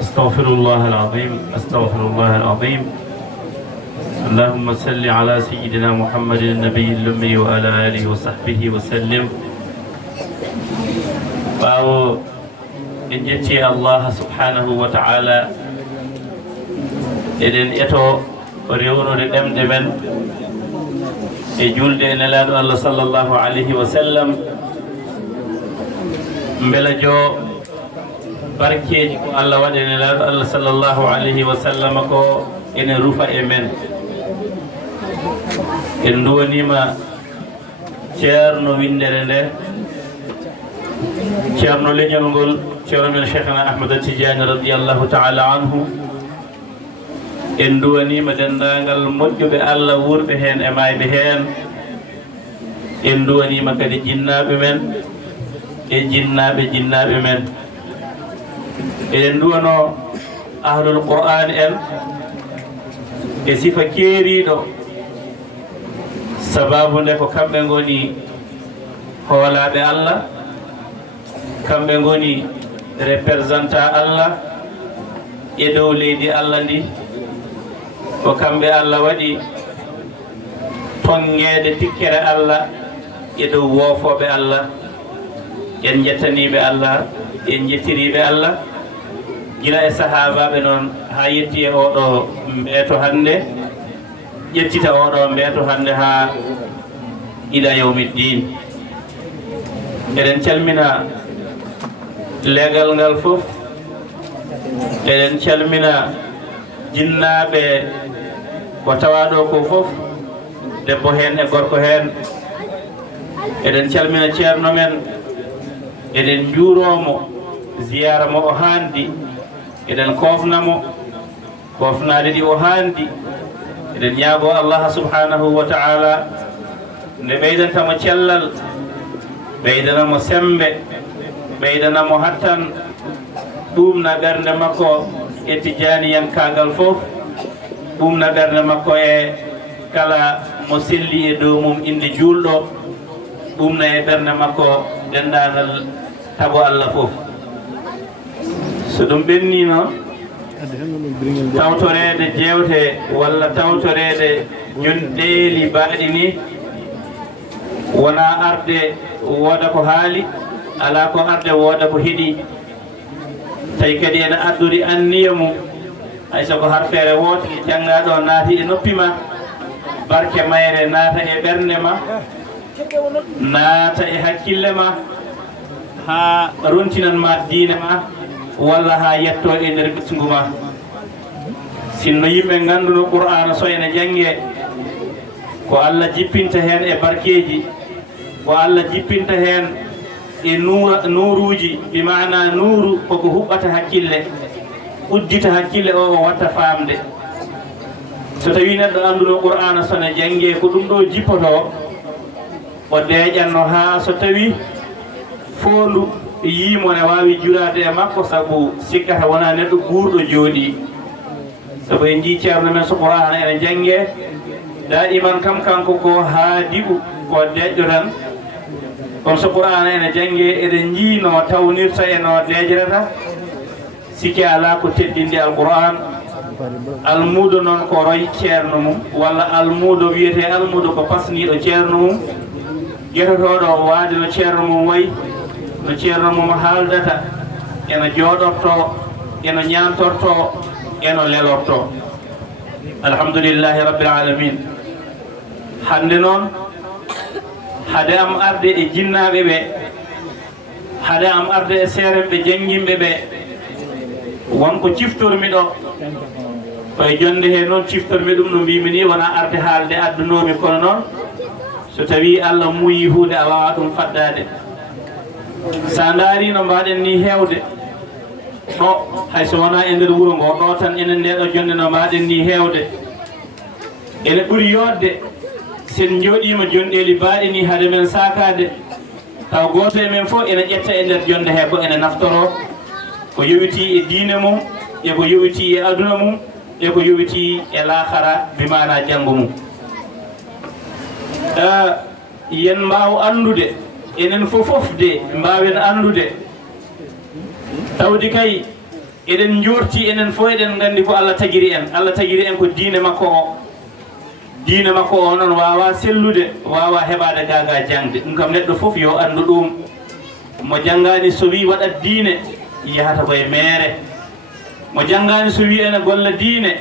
أستغفر الله العظيم أستغفر الله العظيم. اللهم صل على سيدنا محمد النبي الأمي وعلى آله وصحبه وسلم. ɓaawo en jetti Allah subhanahu wa ta'ala eɗen eto rewnude ɗemɗe men e julde e nelaaɗo Allah sallallahu alayhi wa sallam, mbela jo barkeji ko Allah waɗi nelaaɗo Allah sallallahu alayhi wa sallam ko ene rufa e men. en duwanima ceerno windere nde, ceerno leñol ngol, ceerno men cheikhna Ahmad Tidiane radiallahu taala anhu. en duwanima dendagal moƴƴuɓe Allah wurɓe hen e mayɓe hen. en duwanima kadi jinnaɓe men e jinnaɓe men. eɗen duwano ahlul qur'an en e sifa keeriɗo, sababu nde ko kamɓe goni hoolaɓe Allah, kamɓe goni représentant Allah e dow leydi Allah ndi. ko kamɓe Allah waɗi tonguede tikkere Allah e dow woofoɓe Allah. en jettaniɓe Allah, en jettiriɓe Allah gila e sahabaɓe noon ha yetti e oɗo mbeeto hande, ƴettita oɗo mbeeto hande ha ila yawmiddin. eɗen calmina legal ngal fof, eɗen calmina jinnaɓe ko tawaɗo ko fof, debbo hen e gorko hen. eɗen calmina ceerno men, eɗen juuromo ziyara mo o handi, eɗen kofnamo kofnade ɗi o handi. eɗen ñaago Allah subhanahu wa ta'ala nde ɓeydantamo cellal, ɓeydanamo sembe, ɓeydanamo hattan ɗumna ɓernde makko e tijaniyan kagal fof, ɗumna ɓernde makko e kala mo selli e dow mum inde julɗo, ɗumna e ɓernde makko dendagal tago Allah fof. so ɗum ɓenni noon, tawtorede jewte walla tawtorede jonɗeeli baɗi ni wona arde wooda ko haali, ala ko arde wooda ko heeɗi. tawi kadi ene addori anniya mum, hay soko harfere woote janngaɗo naati e noppi ma, barke mayre naata e ɓernde ma, naata e hakkille ma, ha rontinan ma diine ma, walla ha yetto e nder ɓesgu ma. sinno yimɓe ganduno qur'ana so ene jangge, ko Allah jippinta hen e barkeji, ko Allah jippinta hen e nuuruji, bi mana nuuru koko huɓɓata hakkille, uddita hakkille o watta famde. so tawi neɗɗo anduno qur'ana sone jangge, ko ɗum ɗo jippoto o deƴanno ha so tawi fondu yimo ne wawi jurade e makko, saabu sikkata wona neɗɗo guurɗo jooɗi. sabu en jii ceerno men so qur'ana ene jangge, daɗiman kam kanko ko haadiɓu ko deƴƴo tan. kono so qur'ana ene jangge, eɗen jii no tawnirta e no deƴrata, sikki ala ko teddinde alqur'an. almudo noon ko roy ceerno mum, walla almudo wiyete almudo ko pasniɗo ceerno mum, guetotoɗo waade no ceerno mum wayi, no ceerno mum haaldata, eno jooɗorto, eno ñantorto, eno lelorto. alhamdulillahi rabbil alamin. hande noon hade am arde e jinnaɓe ɓe, hade am arde e seeremɓe janguimɓe ɓe, wonko ciftormi ɗo koye jonde he noon ciftormi ɗum no mbimi ni, wona arde haalde addunomi. kono noon so tawi Allah muuyi hunde a wawa ɗum faddade. sa daari no mbaɗen ni hewde ɗo, hay so wona e nder wuuro ngo ɗo tan, enen ndeɗo jonde no mbaɗen ni hewde, ene ɓuuri yodde sen jooɗima jonɗeli baɗi ni haade men sakade, taw goto e men fof ene ƴetta e nder jonde he ko ene naftoro, ko yowiti e diine mum, e ko yowiti e aduna mum, e ko yowiti e lahara, bimana janggo mum. yen mbaw andude, enen fofof de mbawen andude tawdi kay eɗen jorti enen fof eɗen gandi ko Allah tagiri en ko diine makko o noon wawa sellude wawa heɓade gaga jangde ɗum kam neɗɗo fof yo andu ɗum mo janggani so wi waɗat diine yahata koye meere mo janggani so wi ene golla diine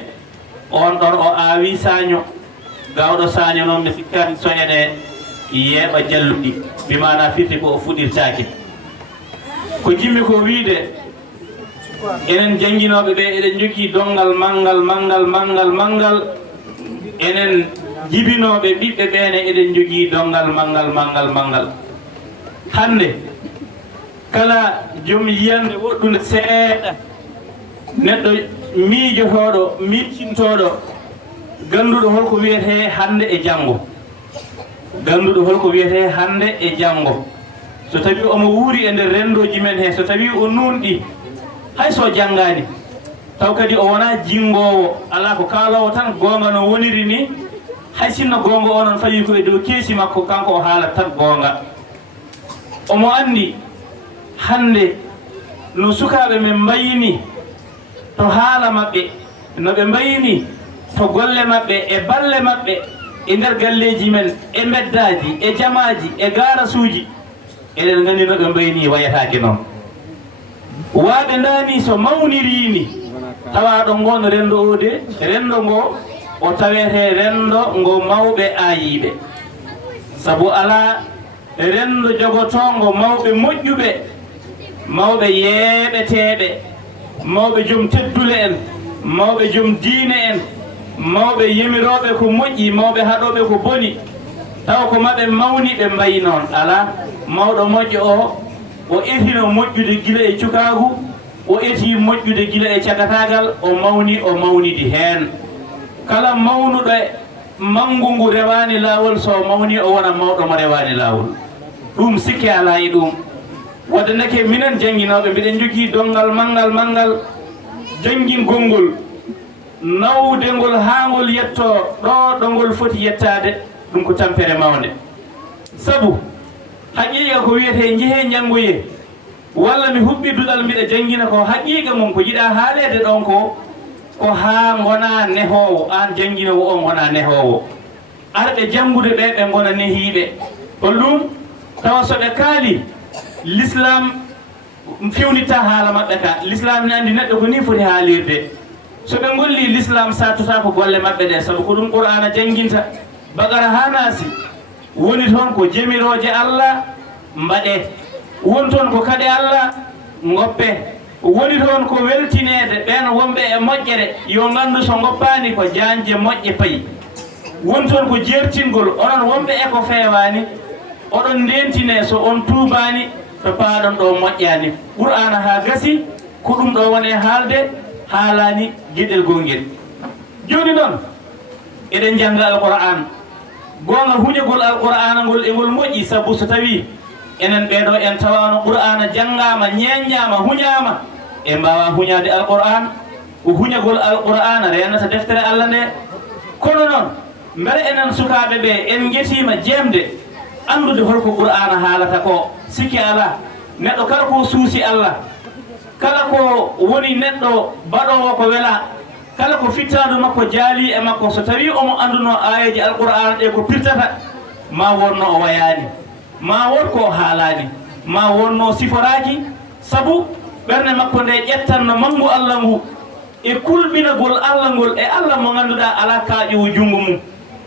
on ɗon o aawi saño gawɗo saño noon mi sikkani so ene yeeɓa jalluɗi bimana firti ko o fuɗirtaki ko jimmi ko wiide enen jannginoɓe ɓe eɗen jogii dongal manngal enen jibinoɓe ɓiɓɓe ɓeene eɗen jogii dongal manngal hannde kala joom yiyande woɗɗunde seeɗa neɗɗo miijotoɗo miicintoɗo ganduɗo holko wiyete hannde e janngo so tawi omo wuuri e nder rendoji men he so tawi o nunɗi hay so janngani taw kadi o wona jingowo ala ko kaalowo tan goonga no woniri ni hay sinno goonga o noon fawi ko e dow keesi makko kanko o haalat tan goonga omo anndi hannde no sukaaɓe men mbayini to haala maɓɓe no ɓe mbayini to golle maɓɓe e balle maɓɓe e nder galleji men e meddaji e jamaji e garasuji eɗen nganndi no ɓe mbayini wayataki noon waaɓe ndani so mawnirini tawaɗo ngo no rendo o de rendo ngo o tawete rendo ngo mawɓe ayiɓe sabu ala rendo jogotongo mawɓe moƴƴuɓe mawɓe yeeɓeteɓe mawɓe joom teddule en mawɓe joom diine en mawɓe yemiroɓe ko moƴƴi mawɓe haɗoɓe ko boni taw ko maɓe mawni ɓe mbayi noon ala mawɗo moƴƴo o etino moƴƴude gila e cukagu o eti moƴƴude gila e cakatagal o mawnidi heen kala mawnuɗo mangu ngu rewani laawol so mawni o wona mawɗo mo rewani laawol ɗum sikke ala e ɗum wadde neke minen jannginoɓe mbiɗen jogii dongal manngal janngingol ngol nawde ngol haa ngol yetto ɗo ngol foti yettade ɗum ko tampere mawnde sabu haqiiqa ko wiyete jehe janngoye walla mi huɓɓi duɗal mbiɗa janngina ko haqiiqa mum ko jiɗa haalede ɗon ko haa gona nehowo an jannginowo o gona nehowo arɓe janngude ɓe ɓe gona nehiiɓe on ɗum tawa so ɓe kaali l'islam fewnitta haala maɓɓe ka l'islam ne anndi neɗɗo ko ni foti haalirde so ɓe golli l'islam satota ko golle maɓɓe ɗe sabu ko ɗum qur'ana jannginta bagara ha naasi woni toon ko jemiroje Allah mbaɗe woni toon ko kade Allah ngoppe woni toon ko weltinede ɓen wonɓe e moƴƴere yo ngandu so ngoppani ko janje moƴƴe payi woni toon ko jertingol onon wonɓe e ko fewani oɗon ndentine so on tuubani to paaɗon ɗo moƴƴani qur'ana ha gasi ko ɗum ɗo wone haalde haalani gueɗel gongel joni noon eɗen jangga alqur'an gonga huñagol alqur'ana ngol e ngol moƴƴi sabu so tawi enen ɓeɗo en tawano qur'ana janggama ñeññama huñama e mbawa huñade alqur'an ko huñagol alqur'ana renata deftere Allah nde kono noon mbere enen sukaɓe ɓe en jeetima jemde andude holko qur'ana haalata ko sikki ala neɗɗo kala ko suusi Allah kala ko woni neɗɗo baɗowo ko wela kala ko fittadu makko jaali e makko so tawi omo anduno ayeji alqur'ana ɗe ko pirtata ma wonno o wayani ma won ko haalani ma wonno siforaki sabu ɓernde makko nde ƴettanno mangu Allah ngu e kulɓinagol Allah ngol e Allah mo ganduɗa ala kaaƴowo jungo mum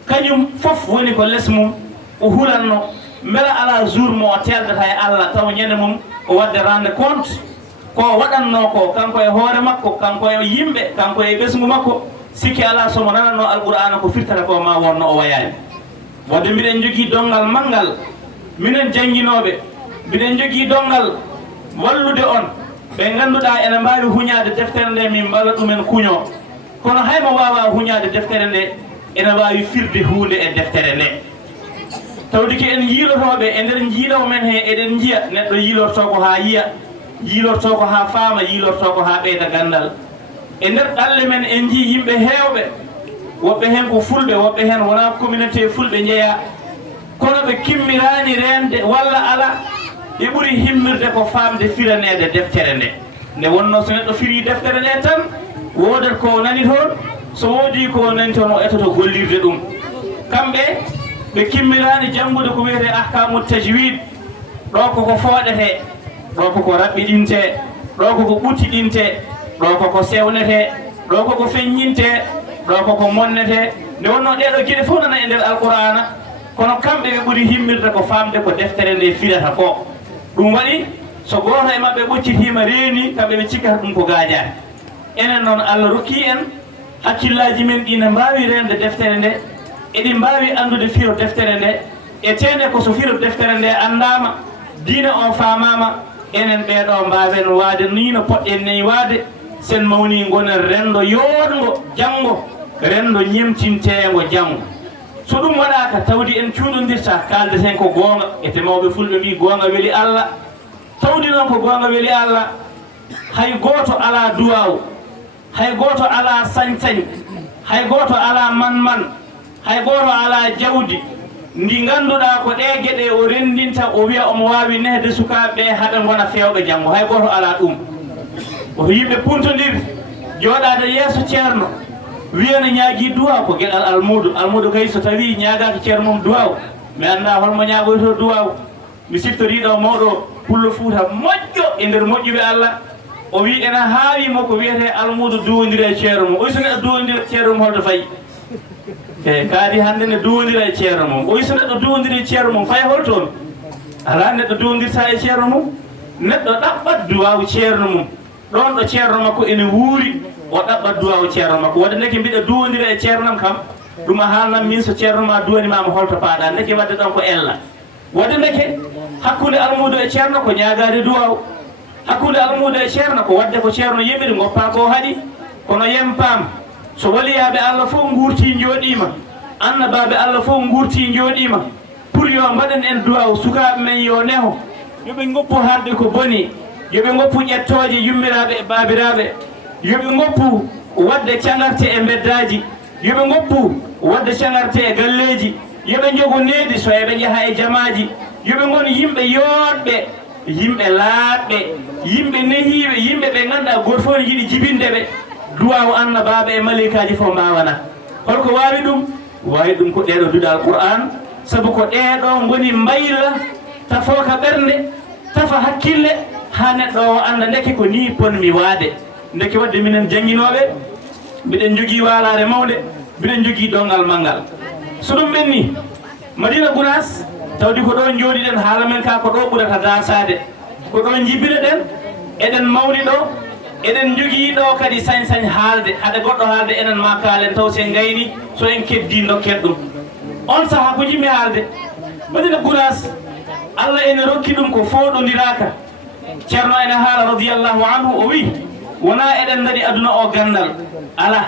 kañum fof woni ko less mum o hulanno beela ala jour mo o teldata e Allah taw ñande mum o wadde rende compte ko waɗanno ko kanko e hoore makko kanko e yimɓe kanko e ɓesgu makko sikki ala somo nananno alqur'ana ko firtata ko ma wonno o wayani wadde mbiɗen jogii dongal manngal minen jannginoɓe mbiɗen jogii dongal wallude on ɓe ngannduɗa ene mbawi huñade deftere nde min mbala ɗumen kuño kono haymo wawa huñade deftere nde ene wawi firde hunde e deftere nde tawde ki en yiilotoɓe e nder jiilaw men he eɗen jiya neɗɗo yiilorto ko ha yiya yiilorto ko ha faama yiilorto ko ha ɓeyda gandal e nder ɗalle men en jii yimɓe heewɓe woɓɓe hen ko fulɓe woɓɓe hen wona communauté fulɓe jeeya kono ɓe kimmirani rende walla ala ɓe ɓuuri himmirde ko famde firanede deftere nde nde wonno so neɗɗo firi deftere nde tan wodat ko nani toon so woodi ko nani toon o etoto gollirde ɗum kamɓe ɓe kimmirani janngude ko wiyete ahkamu tajwid ɗo koko fooɗete ɗo koko raɓɓiɗinte ɗo koko ɓuttiɗinte ɗo koko sewnete ɗo koko feññinte ɗo koko monnete nde wonno ɗeɗo gueɗe fof nana e nder alqur'ana kono kamɓe ɓe ɓuri himmirde ko famde ko deftere nde firata ko ɗum waɗi so goto e mabɓe ɓoccitima reeni kamɓe ɓe cikkata ɗum ko gaajani enen noon Allah rokki en hakkillaji men ɗi ne mbawi rende deftere nde eɗi mbawi andude firo deftere nde e tene ko so firo deftere nde andama diina o famama enen ɓeɗo mbawen waade ni no poɗɗen nayi waade sen mawni gonen rendo yoɗgo janggo rendo ñemtintego janggo so ɗum waɗaka tawdi en cuuɗodirta kaldeten ko goonga ete mawɓe fulɓe mbi goonga weeli Allah tawdi noon ko goonga weeli Allah hay goto ala duwaw hay goto ala sañ-sañ hay goto ala man hay goto ala jawdi ndi ganduɗa ko ɗe gueɗe o rendinta o wiya omo wawi nehde sukaɓeɓe haɓe gona fewɓe janggo hay goto ala ɗum o yimɓe puntodir joɗade yeeso ceerno wiyana ñaagui duwaw ko gueɗal almudo kay so tawi ñagaki ceerno mum duwaw mi anda holmo ñagoyto duwaw mi siftoriɗo mawɗo pullo Fuuta moƴƴo e nder moƴƴuɓe Allah o wi ena haalimo ko wiyete almudo duwodira e ceerno mum oy so neɗɗo duwodira e ceerno mum holto fayi e kaadi hande ne duwodira e ceerno mum oy so neɗɗo duwodira e ceerno mum fay holtoon ala neɗɗo duwodirta e ceerno mum neɗɗo ɗaɓɓat duwaw ceerno mum ɗon ɗo ceerno makko ene wuuri o ɗaɓɓat duwaw ceerno makko wadde ndeke mbiɗa duwodira e ceernam kam ɗum a haalnam min so ceerno ma duwanimama holto paaɗa ndeke wadde ɗon ko ella wadde ndeke hakkude almudo e ceerno ko ñagade duwaw hakkude almudo e ceerno ko wadde ko ceerno yeɓiri goppa ko haaɗi kono yempam so waliyaɓe Allah fof guurti jooɗima annabaɓe Allah fof guurti jooɗima pour yo mbaɗen en duwaw sukaɓe men yo neho yoɓe goppu haalde ko boni yoɓe goppu ƴettoje yummiraɓe e babiraɓe yoɓe goppu wadde cagarte e beddaji yoɓe goppu wadde cagarte e galleji yoɓe jogo needi so eɓe jaaha e jamaji yoɓe gon yimɓe yoɗɓe yimɓe laaɓɓe yimɓe nehiɓe yimɓe ɓe ganduɗa goto fof ne yiiɗi jibindeɓe duwaw annabaɓe e malikaji fof mbawana holko wawi ɗum ko ɗeɗo duɗal qur'an saabu ko ɗeɗo goni mbayla tafoka ɓernde tafa hakkille ha neɗɗo o anda ndeke ko ni ponmi waade ndeke wadde minen jangguinoɓe mbiɗen jogui walare mawde mbiɗen jogui ɗongal manggal so ɗum ɓenni Madina Gounass tawdi ko ɗo jooɗiɗen haala men ka ko ɗo ɓurata dasade ko ɗo jibineɗen eɗen mawni ɗo eɗen jogui ɗo kadi sañ haalde haɗa goɗɗo haalde enen ma kaalen taw sen gayni so en keddi dokket ɗum on saaha ko jimmi haalde Madina Gounass Allah ene rokki ɗum ko fooɗodiraka ceerno ene haala radiyallahu anhu o wi wona eɗen daɗi aduna o gandal ala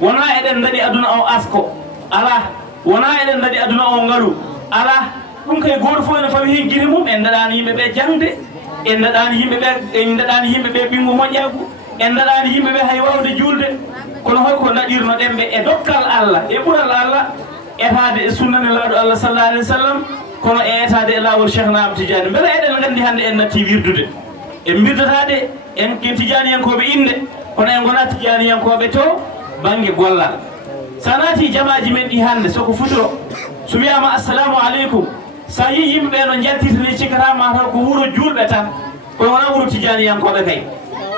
wona eɗen daɗi aduna o asko ala wona eɗen daɗi aduna o ngalu ala ɗum kay goto fof ene fawi hen guite mum en daɗani yimɓeɓe jangde en daɗani yimɓeɓe ɓingu moƴƴagu en daɗani yimɓeɓe hay wawde julde kono holko naɗirno ɗemɓe e dokkal Allah e ɓuural Allah etade e sunnane laaɗo Allah sallallahu alayhi wa sallam kono e etade e lawol Cheikh Ahmad Tidiane beele eɗen gandi hande en natti wirdude en birdatade en tijaniyankoɓe inde kono en gona tijaniyankoɓe to banggue gollal sa naati jamaji men ɗi hande soko futuro so wiyama assalamu aleykum sa yi yimɓeɓe no jaltitani cikkata mataw ko wuuro julɓe tan kono wona wuuro tijaniyankoɓe kay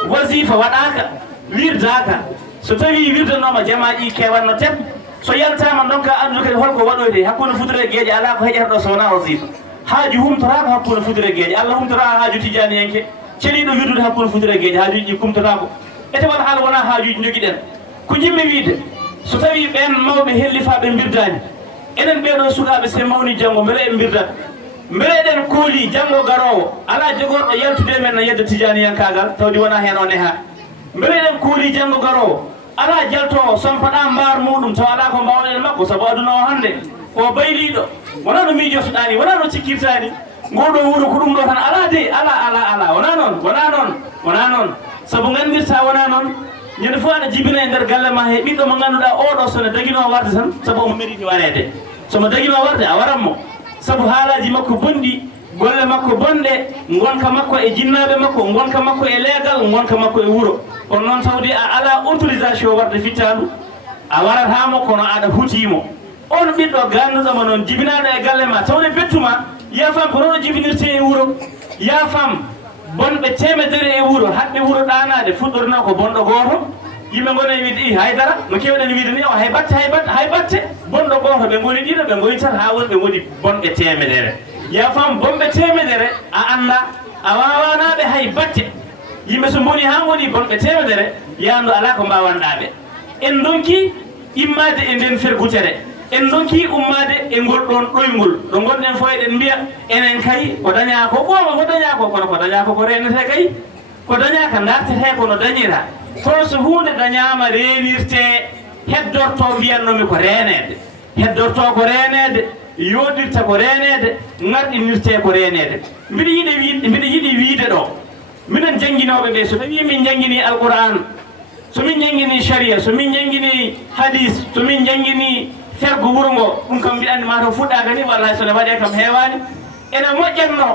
wasifa waɗaka wirdaka so tawi wirdanoma jamaji kewanno tet so yaltama donka andude kadi holko waɗoyde hakkude futuro e gueeƴe ala ko heƴata ɗo so wona wasifa haaju humtorako hakkude futuro e gueeƴe Allah humtora haaju tijaniyanke celiɗo wirdude hakkude futuro e gueeƴe haajuji ɗi kumtotako ete waɗa haala wona haajuji joguiɗen ko jimmi wiide so tawi ɓen mawɓe hellifaɓe birdani enen ɓeɗo sukaɓe se mawni janggo beele en birdat beele eɗen kooli janggo garowo ala jogorɗo yaltude men no yedde tijaniyankagal tawdi wona hen o neha beele eɗen kooli janggo garowo ala jaltowo sompaɗa mbar muɗum taw ala ko mbawɗen makko saabu aduna o hande o bayliɗo wona no miijotoɗani wona no cikkirtani ngoɗo wuuro ko ɗum ɗo tan ala de ala wona noon saabu gandirta wona noon ñande fof aɗa jibina e nder galle ma he ɓiɗɗo mo ganduɗa oɗo sone daguino warde tan saabu omo mérite warede somo daguino warde a waranmo saabu haalaji makko bonɗi golle makko bonɗe gonka makko e jinnaɓe makko gonka makko e leegal gonka makko e wuuro kono noon tawde a ala autorisation warde fittandu a waratamo kono aɗa hutimo on ɓiɗɗo ganduɗoma noon jibinaɗo e galle ma tawde bettuma ya fam ko noon jibinirte e wuuro ya fam bonɓe temedere e wuuro haɓɓe wuuro ɗanade fuɗɗorna ko bonɗo goto yimɓe gone e wiide i haydara no kewɗen wiide ni o hay batte bonɗo goto ɓe goni ɗiɗo ɓe goni tan ha woni ɓe goni bonɓe temedere ya fam bonɓe temedere a anda a wawanaɓe hay batte yimɓe so boni ha goni bonɓe temedere yandu ala ko mbawanɗaɓe en donki immade e nden fergutere en donki ummade e ngol ɗon ɗoygol ɗo gonɗen fo eɗen mbiya enen kay ko daña ko ɓooma ko daña ko kono ko daña ko renete kay ko daña ka dartete kono dañira kono so hunde dañama renirte heddorto mbiyannomi ko renede heddorto ko renede yodirta ko renede garɗinirte ko renede mbiɗa yiɗi wiide ɗo minen janguinoɓe ɓe so tawi min janguini alquran somin janguini sharia somin janguini hadis somin janguini fergo wuuro ngo ɗum kam mbiɗa andi mataw fuɗɗaga ni walla sone waɗe kam heewani ene moƴƴatno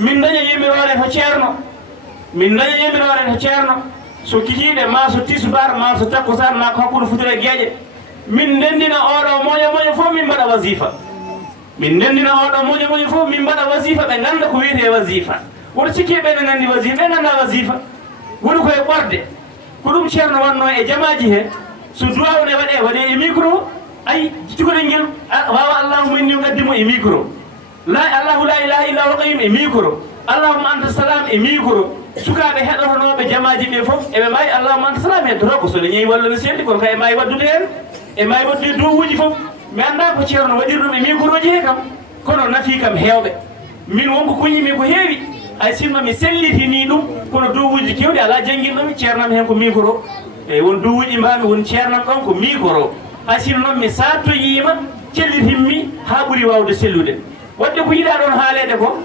min daña yemirore to ceerno min daña yemirore to ceerno so kikiɗe ma so tisubar ma so takkusan ma ko hakkude futore gueƴe min ndendina oɗo moƴo fof min mbaɗa wasifa min ndendina oɗo moƴo fof min mbaɗa wasifa ɓe ganda ko wiyete wasifa woto cikki ɓe ne gandi wasifa ɓe ganda wasifa woni koye ɓorde ko ɗum ceerno wanno e jamaji he so duwawne waɗe e micro ay cukalel ngel wawa allahuma inni gaddimo e micro allahu la ilaha illa huwa qayyum e micro allahuma anta salam e micro sukaɓe heɗotonoɓe jamaji ɓe foof eɓe mbawi allahuma anta salam heddoto ko soɗe ñeewi walla no selli kono kay e mbawi waddude hen e mbawi waddude dowuji foof mi anda ko ceerno waɗiri ɗum e micro ji he kam kono nafi kam hewɓe min wonko kuñimi ko heewi hay sinno mi sellitini ɗum kono dowuji kewɗi ala jangguinɗomi ceernam hen ko micro eyyi won dowuji mbami won ceernam ɗon ko micro hay sinno noon mi sattoyima cellitinmi ha ɓuuri wawde sellude wadde ko yiɗa ɗon haalede ko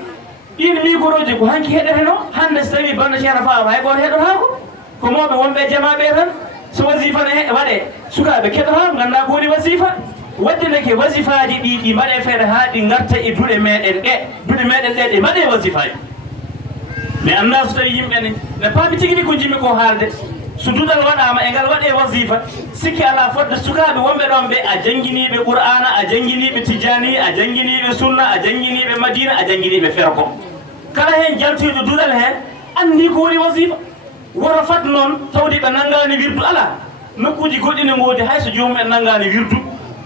ɗin micro ji ko hanki heɗete no hande so tawi banda ceerno faama hay goto heɗotako ko mawɓe wonɓe jamaɓe tan so wasifa ne waɗe sukaɓe keɗotako ganda ko woni wasifa wadde neke wasifaji ɗi mbaɗe feere ha ɗi garta e duɗe meɗen ɗe ɗe mbaɗe wasifaji mi anda so tawi yimɓe ne paami tigui ɗi ko jimmi ko haalde so duɗal waɗama e ngal waɗe wasifa sikki ala fodde sukaɓe wonɓe ɗon ɓe a jangguiniɓe qur'ana a jangguiniɓe tijani a jangguiniɓe sunna a jangguiniɓe madina a jangguiniɓe ferko kala hen jaltiɗo duɗal he andi ko woni wasifa woto fat noon tawde ɓe naggani wirdu ala nokkuji goɗɗi ne goodi hayso jomumen naggani wirdu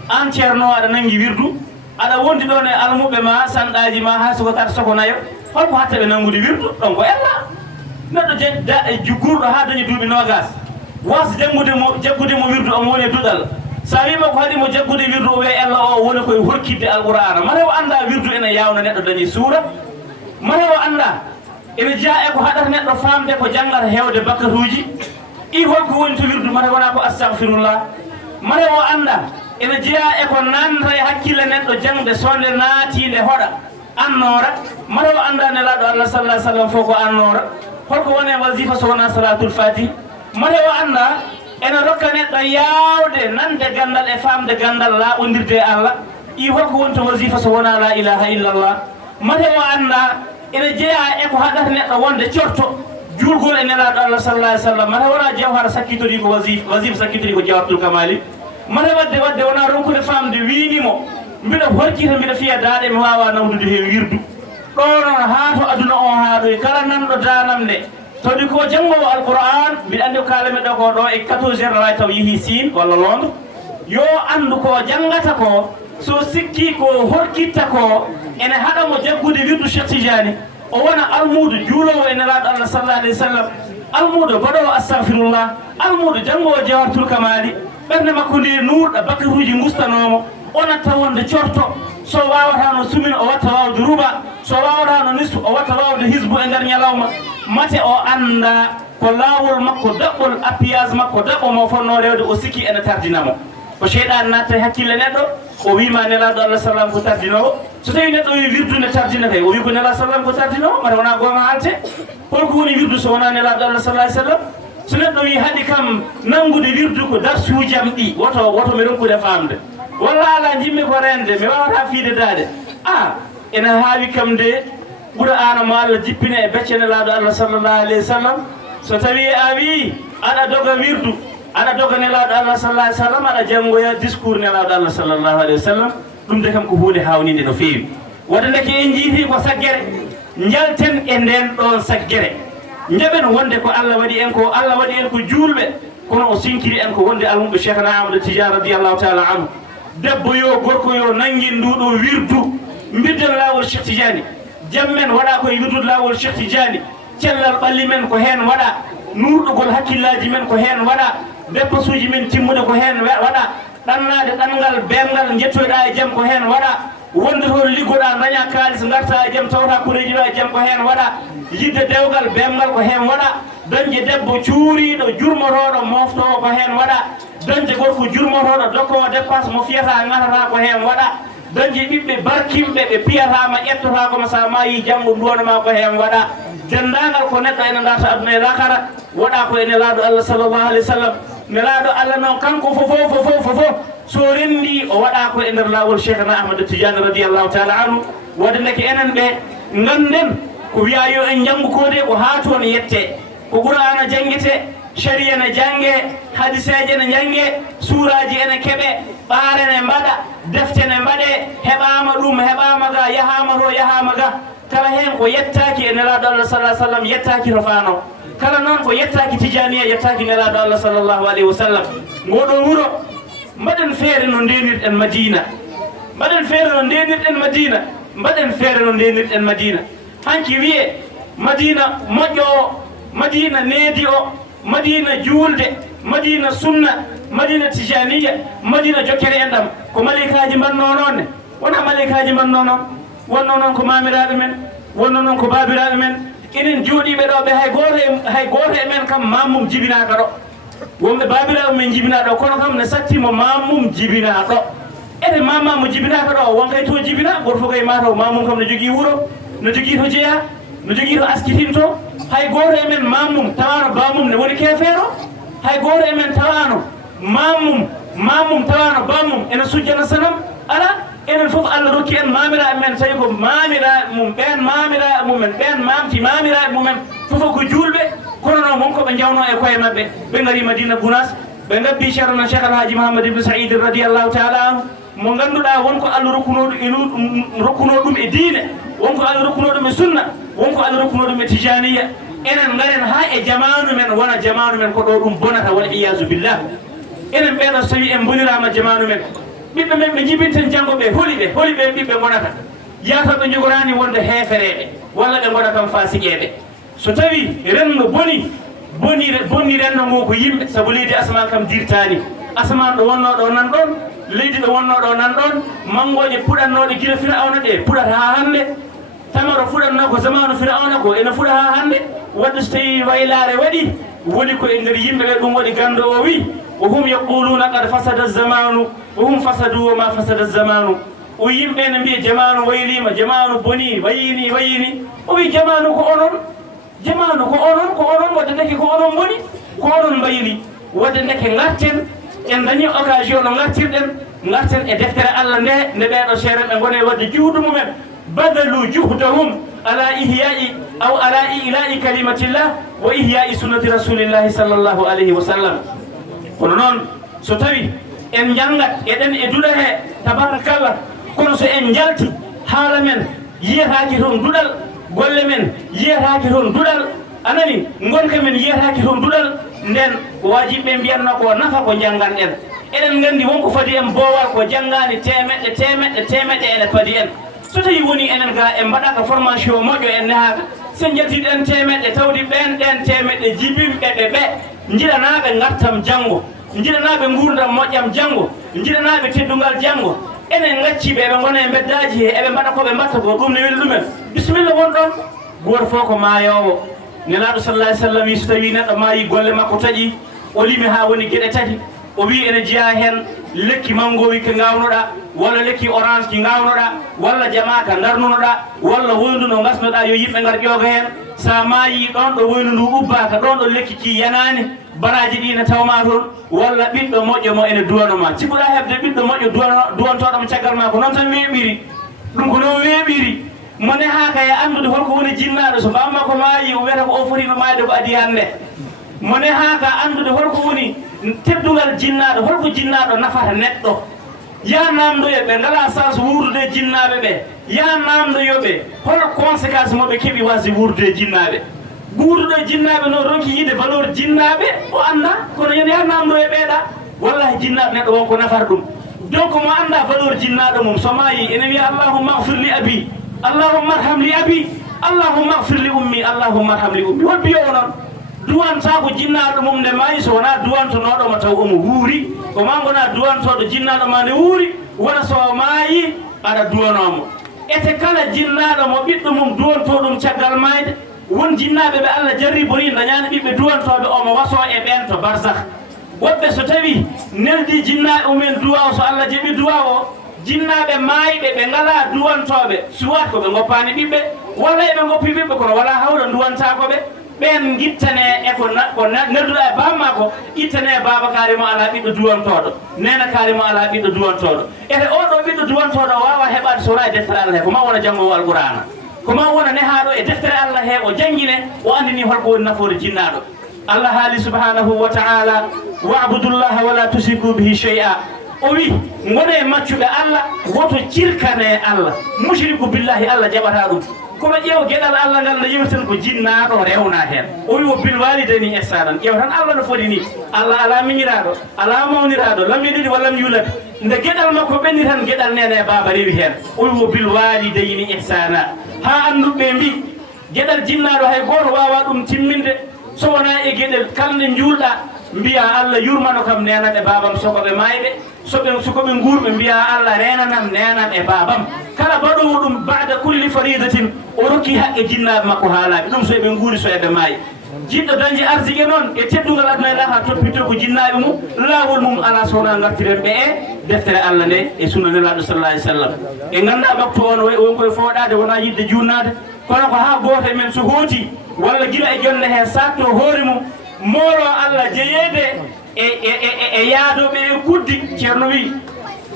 an ceerno aɗa nangui wirdu aɗa wondi ɗon e almuɓe ma sanɗaji ma hay soko tata sokonayo holko hatta ɓe nangude wirdu ɗon ko ella neɗɗo gurɗo ha dañi duuɓi nogas wasa jaggude mo wirdu omo woni e duɗal sa wima ko haɗimo jaggude wirdu o wiya ella o woni koye horkidde alqur'ana mataw anda wirdu ene yawna neɗɗo dañi suura mataw anda ene jeeya e ko haɗata neɗɗo famde ko janggata hewde bakkatuji i holko woni to wirdu mataw wona ko astahfirullah mataw anda ene jeeya e ko nanta e hakkille neɗɗo jangde sonde naatinde hoɗa annora mataw anda nelaɗo allah sallah sallam fof ko annora holko woni wasifa so wona salatul fatih mataw anda ene rokka neɗɗo yawde nande gandal e famde gandal laɓodirde e allah i holko woni to wasifa so wona la ilaha illallah mataw anda ene jeeya e ko haɗata neɗɗo wonde corto julgol e nelaɗo allah sallah sallam mataw wona jawhara sakkitori ko wasifa sakkitori ko jawhatul kamali mataw wadde wona ronkude famde winimo mbiɗa horkita mbiɗa fiya daaɗe mi wawa nawdude hen wirdu ɗo noon ha to aduna o haaɗoy kala nanɗo danam nde tawde ko janggowo alqur'an mbiɗa andi ko kalami ɗo ko ɗo e 14 heures wawi taw yeehi Sine walla Londres yo andu ko janggata ko so sikki ko horkitta ko ene haɗamo jaggude wirdu Cheikh Tidiane o wona almudo juulowo e nelaɗo allah sallallahu alayhi wa sallam almudo baɗowo astahfirullah almudo janggowo jawhartul kamali ɓerde makko nde nurɗa bakatuji gustanomo ona tawonde corto so wawata no sumin o watta wawde ruba so wawata no nisfu o watta wawde hisbu e nder ñalawma mate o anda ko lawol makko daɓɓol appuyage makko daɓɓomo fonno rewde o sikki ene tardinamo ko cheyɗan natta e hakkille neɗɗo o wima nelaɗo allah sallam ko tardinowo so tawi neɗɗo wi wirdu ne tardina kay o wi ko nelaɗo sallam ko tardinowo mata wona gonga halte holko woni wirdu so wona nelaɗo allah sallah sallam so neɗɗo wi haɗi kam nangude wirdu ko darsujam ɗi woto mi ronkude famde walla ala jimmi ko rende mi wawata fiide daade ene haawi kam nde qur'ana mo Allah jippine e beccene laaɗo Allah sallallahu alayhi wa sallam so tawi a wi aɗa doga wirdu aɗa doga nelaaɗo Allah sallallahu alayhi wa sallam aɗa janngoya discours nelaaɗo Allah sallallahu alayhi wa sallam ɗum de kam ko huunde hawnide no feewi wonde ndeke en jiiti ko saggere jalten e nden ɗon saggere jaɓen wonde ko Allah waɗi en ko Allah waɗi en ko juulɓe kono o sinkiri en ko wonde almumɓe cheikhna amadou tidiane radiallahu taala anhu debbo yo gorko yo nanngin nduɗo wirdu mbirden laawol cheikh tidiani jammen waɗa koye wirdude laawol cheikh tidiani cellal ɓalli men ko heen waɗa nurɗugol hakkillaji men ko heen waɗa dépensuji men timmude ko heen waɗa ɗannade ɗanngal bengal jettoyɗa e jaam ko heen waɗa wonde toon liggoɗa daña kaalis garta e jaam tawta kureji ɗo e jaam ko heen waɗa yidde dewgal bengal ko heen waɗa dañde debbo cuuriɗo jurmotoɗo moftowo ko heen waɗa dañde gorko jurmotoɗo dokkowo dépense mo fiyata gatata ko heen waɗa dañde ɓiɓɓe barkimɓe ɓe piyatama ƴettotakoma sa maayi janggo duwanama ko heen waɗa dendagal ko neɗɗo ene darta aduna e lakara waɗa ko ene laaɗo Allah sallllahu alayhi wa sallam nelaaɗo Allah noon kanko fofo so renndi o waɗa ko e nder laawol cheikhna ahmadou tidiane radiallahu taala anhu wadde ndeke enen ɓe ganden ko wiya yo en janngu ko de ko haa toon yette ko qur'ana janngete sharia ne jannge hadiseje ne jannge suuraji ene keɓe ɓaare ne mbaɗa defte ne mbaɗe heɓama ɗum heɓama ga yahama to yahama ga kala heen ko yettaki e nelaaɗo Allah sallah sallam yettaki to faano kala noon ko yettaki tijaniya yettaki nelaaɗo Allah sallllahu alayhi wa sallam ngoɗo wuro mbaɗen feere no ndenirɗen madina mbaɗen feere no ndenirɗen madina mbaɗen feere no ndenirɗen madina hanki wiye madina moƴƴo o madina needi o madina juulde madina sunna madina tijaniya madina jokkere en ɗam ko malikaji mbanno noon ne wona malikaji mbanno noon wonno noon ko mamiraɓe men wonno noon ko babiraɓe men enen jooɗiɓe ɗo ɓe hay goto e men kam mamum jibinaka ɗo wonɓe babiraɓe men jibina ɗo kono kam ne sattimo mamum jibina ɗo ede mamamo jibinaka ɗo wonkay to jibina goto fof kay mataw mamum kam ne jogui wuuro ne jogui to jeeya ne jogui to askitinto hay goto e men mamum tawano bamum ne woni kefeero hay goto e men tawano mamum tawano bamum ene sujjana sanam ala enen fof Allah rokki en mamiraɓe men tawi ko mamiraɓe mum ɓen mamiraɓe mumen ɓen mamti mamiraɓe mumen fofof ko julɓe kono noon wonko ɓe jawno e koye mabɓe ɓe gari madina gounas ɓe gabbi ceerno cheikh alhaji mouhamadou ibne saïd radiallahu taala anhu mo ganduɗa wonko Allah rokkuno ɗum e diine wonko Allah rokkuno ɗum e sunna wonko Allah rokkuno ɗum e tijaniya enen garen ha e jamanu men wona jamanu men ko ɗo ɗum bonata wal iyasu billah enen ɓeɗo so tawi en bonirama jamanu men ɓiɓɓe men ɓe jibinten janggo ɓe holi ɓe ɓiɓɓe gonata yata ɓe jogorani wonde heefereɓe walla ɓe gona kam fasiqeɓe so tawi renno bonni renno ngo ko yimɓe saabu leydi asaman kam dirtani asaman ɗo wonno ɗo nan ɗon leydi ɗo wonno ɗo nan ɗon mangoje puɗannoɗe guila firawna ɗe puɗata ha hande tamaro fuɗanno ko zamanu firawna ko ene fuɗa ha hande wadde so tawi waylare waɗi woni ko e nder yimɓe ɓe ɗum waɗi gando o wi wa hum yaquluna qad fasada zamanu wa hum fasadu wa ma fasada zamanu o yimɓe ne mbiya jamanu waylima jamanu boni wayini o wi jamanu ko onon wadde ndeke ko onon boni ko onon mbayli wadde ndeke garten en dañi occasion no garten e deftere Allah nde ɓeɗo seere ɓe gone wadde juhdu mumen badalu juhdahum ala ihya'i aw ala ila'i kalimatillah wa ihya'i sunnati rasulillahi sallllahu alayhi wa sallam kono noon so tawi en jangat eɗen e duɗa he tabarakallah kono so en jalti haala men yiyataki toon duɗal golle men yiyataki toon duɗal anani gonka men yiyataki toon duɗal nden wajiɓe mbiyanno ko nafa ko janganɗen eɗen gandi wonko fadi en boowal ko janngani temeɗɗe ene padi en so tawi woni enen ga en mbaɗaka formation moƴƴo en nehaka sen jaltiɗo en temeɗɗe tawdi ɓen ɗen temeɗɗe jibinɓe ɓe jiɗanaɓe gartam janggo jiɗanaɓe gurdam moƴƴam janggo jiɗanaɓe teddungal janggo enen gacci ɓe gona e beddaji he eɓe mbaɗa koɓe mbatta ko ɗum ne weli ɗumen bisimilla won ɗon goto fof ko mayowo nelaɗo sallah ai sallam wi so tawi neɗɗo maayi golle makko taƴi o limi ha woni gueɗe tati o wi ene jeeya hen lekki mangowi ke gawnoɗa walla lekki orange ki gawnoɗa walla jamaka darnunoɗa walla woyndu no gasnoɗa yo yimɓe gar ƴooga hen sa maayi ɗon ɗo woyndu ndu ubbaka ɗon ɗo lekki ki yanani baraji ɗi ne tawma toon walla ɓiɗɗo moƴƴo mo ene duwanoma cikkuɗa hebde ɓiɗɗo moƴƴo duwantoɗomo caggal ma ko noon tan weeɓiri ɗum ko noon weeɓiri mone ha kay andude holko woni jinnaɗo so bamma ko maayi o wiyata ko o fotino maayde ko adi hande mone ha ka andude holko woni teddugal jinnaɗo holko jinnaɗo nafata neɗɗo ya namdoyo ɓe ngala sens wuurdude jinnaɓe ɓe ya namdoyoɓe hol conséquence moɓe keeɓi wasde wuurdude jinnaɓe wuurdude jinnaɓe no ronki yide valeur jinnaɓe o anda kono yen ya namdoyo ɓeeɗa wallahi jinnaɓe neɗɗo wonko nafata ɗum donc mo anda valeur jinnaɗo mum so maayi ene wiya allahumma agfir li abi allahumma arham li abi allahumma agfir li ummi allahumma arham li ummi hol biyo o noon duwanta ko jinnaɗo mum nde maayi so wona duwantonoɗoma taw omo wuuri ko ma gona duwantoɗo jinnaɗo ma nde wuuri wona so maayi aɗa duwanomo ete kala jinnaɗo mo ɓiɗɗo mum duwanto ɗum caggal mayde won jinnaɓe ɓe Allah jarribori dañani ɓiɓɓe duwantoɓe omo waso e ɓen to barzakh woɓɓe so tawi neldi jinnaɓe mumen duwa o so Allah jaɓi duwa o jinnaɓe maayɓe ɓe ngala duwantoɓe suwat ko ɓe goppani ɓiɓɓe walla eɓe goppi ɓiɓɓe kono wala hawra duwantakoɓe ɓen gittane e ko nelduɗa e bamma ko ittane e baba karimo ala ɓiɗɗo duwantoɗo nena karimo ala ɓiɗɗo duwantoɗo ete oɗo ɓiɗɗo duwantoɗo wawa heɓade sowona e deftere Allah he ko ma wona janggowo alqur'ana ko ma wona nehaɗo e deftere Allah he o jangguine o andini holko woni nafoore jinnaɗo Allah haali subhanahu wa ta'ala wa'budullaha wala tushriku bihi shay'a o wi gone maccuɓe Allah woto cirkane Allah mushriku billahi Allah jaɓata ɗum kono ƴeew gueɗal Allah ngal no yewten ko jinnaɗo rewna hen o wi o bil walidayni ihsanan ƴeew tan Allah no foti ni Allah ala miñiraɗo ala mawniraɗo lam yalid wa lam yulad nde gueɗal makko ɓenni tan gueɗal nene e baba rewi hen o wi o bil walidayni ihsana ha anduɓe mbi gueɗal jinnaɗo hay goto wawa ɗum timminde so wona e gueɗel kalde juulɗa mbiya Allah yurmano kam nenan e babam sokoɓe mayɓe sokoɓe guurɓe mbiya Allah renanam nenan e babam kala baɗowo ɗum bada kulli faridatin o rokki haqqe jinnaɓe makko haalaɓe ɗum so eɓe guuri so eɓe maayi jiɗɗo dañi arsigue noon e teddugal aduna e laha toppito ko jinnaɓe mum laawol mum ala sowona gartiren ɓe e deftere Allah nde e sunna nelaɗo sallallah alih w sallam e ganda waktu on wonkoye fooɗade wona yidde junnade kono ko ha goto men so hooti walla gila e jonde he satto hoore mum moolo Allah jeeyede e yaadoɓe e guddi ceerno wi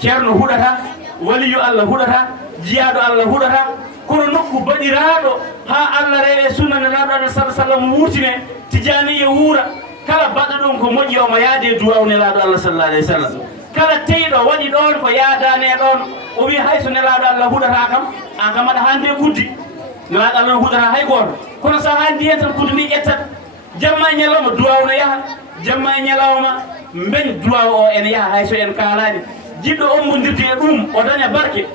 ceerno huɗata waliyu Allah huɗata jiyaɗo Allah huɗata kono nokku baɗiraɗo ha Allah rewe sunna nelaɗo alah sah sallam wurtine tijani e wuura kala baɗɗo ɗum ko moƴƴi omo yaade e duwaw nelaɗo Allah sallallah alayhi w sallam kala teyɗo waɗi ɗon ko yaadane ɗon o wi hayso nelaɗo Allah huɗata kam an kam aɗa hande guddi nelaɗo Allah huɗata hay goto kono sa handi hen tan guddi ndi ƴettat jamma e ñalawma duwaw no yaaha jamma e ñalawma mbeñ duwaw o ene yaaha hayso en kalani jiɗɗo ommodirde e ɗum o daña barke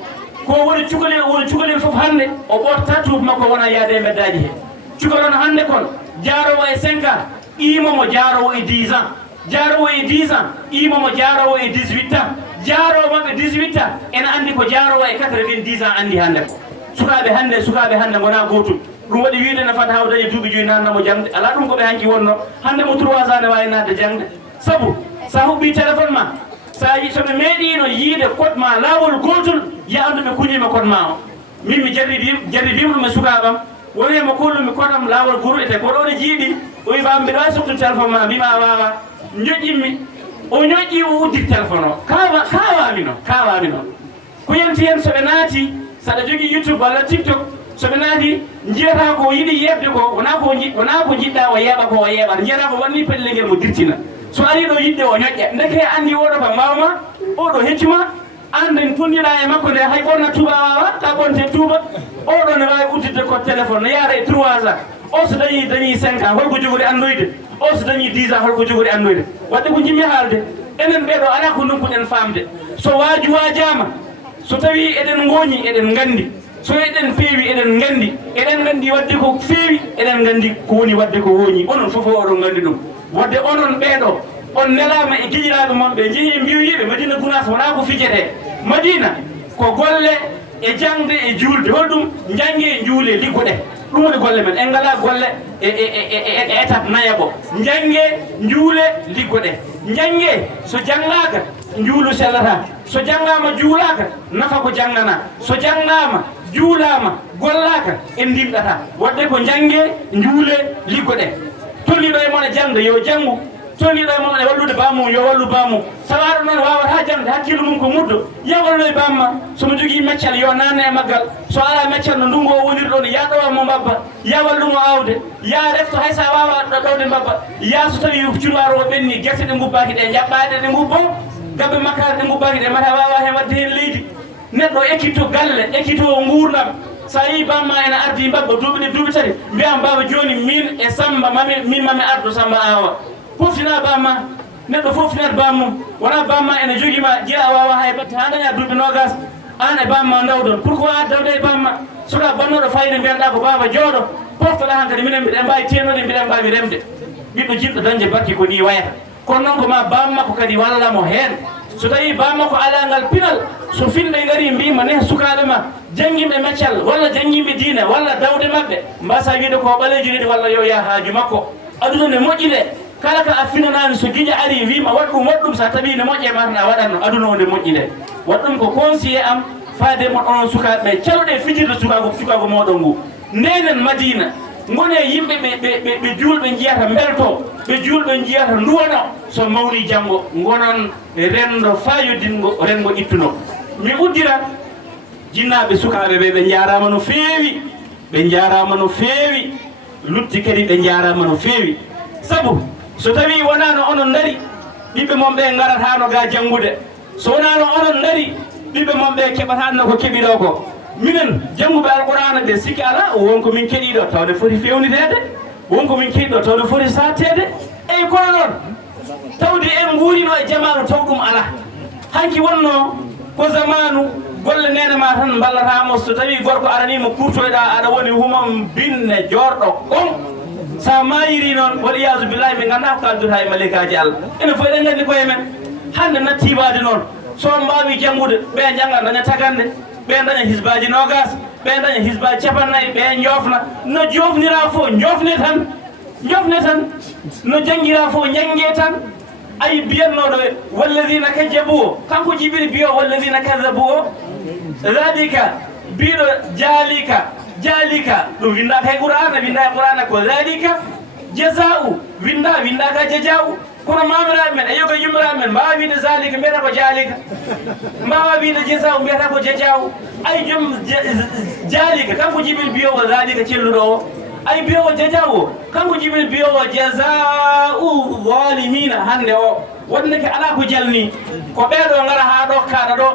ko woni cukalel fof hande o ɓorta tuuba makko wona yaade e meddaji he cukal on hande kon jaarowo e 5 ans imomo jaarowo e 10 ans jaarowo e 10 ans imomo jaarowo e 18 ans jaarowo maɓe 18 ans ene andi ko jaarowo e 90 ans andi hande ko sukaɓe hande gona gotum ɗum waɗi wiide ne fata hawdañe duuɓi joyi nannamo jangde ala ɗum koɓe hanki wonno hande mo 3 ans ne wawi nadde jangde saabu sa huɓɓi téléphone ma soɓe meeɗino yiide code ma laawol gotol ya andu ɓe kuñima code ma o min mi jarribima ɗum e sukaɓam woni mo kollumi code am laawol guru ete koɗo one jiiɗi o wi bam mbiɗa wawi softude téléphone ma mbima a wawa ñoƴƴinmi o ñoƴƴi o uddik téléphone o kawami noon ko yanti hen soɓe naati saɗa jogui youtube walla tiktok soɓe naati jiyata ko yiiɗi yebde ko wona ko jiɗɗa o yeeɓa ko o yeeɓata jiyata ko wanni pellel ngel mo dirtina so ari ɗo yidde o ñoƴƴa ndeke andi oɗo kam mbawma oɗo heccuma anden tundiɗa e makko nde hay ɓonna tuuba wawa ta ɓonte tuuba oɗo ne wawi udditde ko téléphone ne yaara e 3 ans o so dañi 5 ans holko jogori andoyde o so dañi 10 ans holko jogori andoyde wadde ko jimmi haalde enen ɓeɗo ala ko ndumpuɗen famde so waaju wajama so tawi eɗen gooñi eɗen gandi so eɗen feewi eɗen gandi wadde ko feewi eɗen gandi ko woni wadde ko wooñi onon fof oɗon gandi ɗum wadde onon ɓeeɗo on nelama e gueƴiraɓe mon ɓe jeehi mbiwiɓe Madina Gounass wona ko fijete Madina ko golle e jangde e juulde holɗum jangue e juule liggoɗe ɗum woni golle men en ngala golle e étape nayaɓo jangue juule liggoɗe jangue so janggaka juulu sellata so janggama juulaka nafa ko janggana so janggama juulama gollaka en ndimɗata wadde ko jangue juule liggoɗe tolliɗo e mone jangde yo janggu toniɗo e mum e wallude bamum yo wallu bamum sawaɗo noon wawata jamde hakkille mum ko muddo ya wallu e bamma somo jogui meccal yo nanne e maggal so ala meccal no ndungu o woniri ɗon ya ɗowatmo mbabba ya wallumo awde ya refto hay sa wawa ɗowde mbabba ya so tawi cuuɗaro o ɓenni guerte ɗe gubbaki ɗe jaɓɓade ɗe gubbo gabbe makkare ɗe gubbaki ɗe mata wawa hen wadde hen leydi neɗɗo ekkitto galle ekkitto gurdam sa yi bamma ene ardi mbabba duuɓi tati mbiyam baba joni min e samba min mami ardo samba awa foftina bamma neɗɗo foftinat bammum wona bamma ene joguima jiya wawa hay batte ha daña duuɓi nogas an e bamma dawdon pourquoi dawde e bamma soka bannoɗo fayde mbiyanɗa ko baba jooɗo poftoɗa han kadi minen mbiɗen mbawi tenode mbiɗen mbawi remde ɓiɗɗo jiɗɗo dañde bakki ko ni wayata kono noon ko ma bamma ko kadi wallamo hen so tawi bamma ko ala ngal pinal so finɓe gari mbima ne sukaɓe ma jangguimɓe meccal walla jangguimɓe diina walla dawde mabɓe mbasa wiide ko ɓaleji ɗiɗi walla yo ya haaju makko aduna ne moƴƴi de kala ka a finanani so guiƴa ari wima waɗɗum waɗɗum sa tawi ne moƴƴe matana waɗatno aduna o nde moƴƴi de waɗɗum ko conseillé am faade mon onon sukaɓeɓe caloɗe fijirde sukago moɗon ngu ndenen madina gone yimɓe ɓe julɓe jiyata belto ɓe julɓe jiyata nduwano so mawni janggo gonon rendo fa yoddingo rengo ittuno mi uddira jinnaɓe sukaɓe ɓe jarama no feewi ɓe jarama no feewi lutti kadi ɓe jarama no feewi saabu so tawi wonano onon dari ɓiɓɓe mon ɓe garatano ga janggude so wonano onon dari ɓiɓɓe mon ɓe keɓatanno ko keeɓiɗo ko minen jangguɓe alqur'ana ɓe sikki ala wonko min keeɗiɗo tawde foti fewnitede wonko min keeɗiɗo tawde foti sattede eyyi kono noon tawde en guurino e jamanu taw ɗum ala hanki wonno ko zamanu golle nene ma tan ballatamo so tawi gorko aranima kurtoyɗa aɗa woni humam binne jorɗo on sa mayiri noon waliyasu billahi ɓe ganda ko kalduta e malikaji Allah ene fof eɗen gandi koye men hande nattibade noon so mbawi janggude ɓe jangga daña tagande ɓe daña hisbaji nogas ɓe daña hisbaji capannayyi ɓe jofna no jofnira fof jofne tan no janguira fof jangue tan ay biyannoɗo walladina kajjabu o kanko jibiri biyo walladina kadabu o zalika biɗo jalika ɗum windaka e qur'ana winda e qur'ana ko zalika jasa'u windaka jaja'u kono mamiraɓe men e yoga yummiraɓe men mbawa wiide zalika mbiyata ko jalika mbawa wiide jasa'u mbiyata ko jaja'u ay joom jalika kanko jibil biyowo zalika celluɗo o ay biyowo jaja'u o kanko jibil biyowo jasa'u zalimina hande o wonneke ala ko jalni ko ɓeɗo gara ha ɗo kaɗa ɗo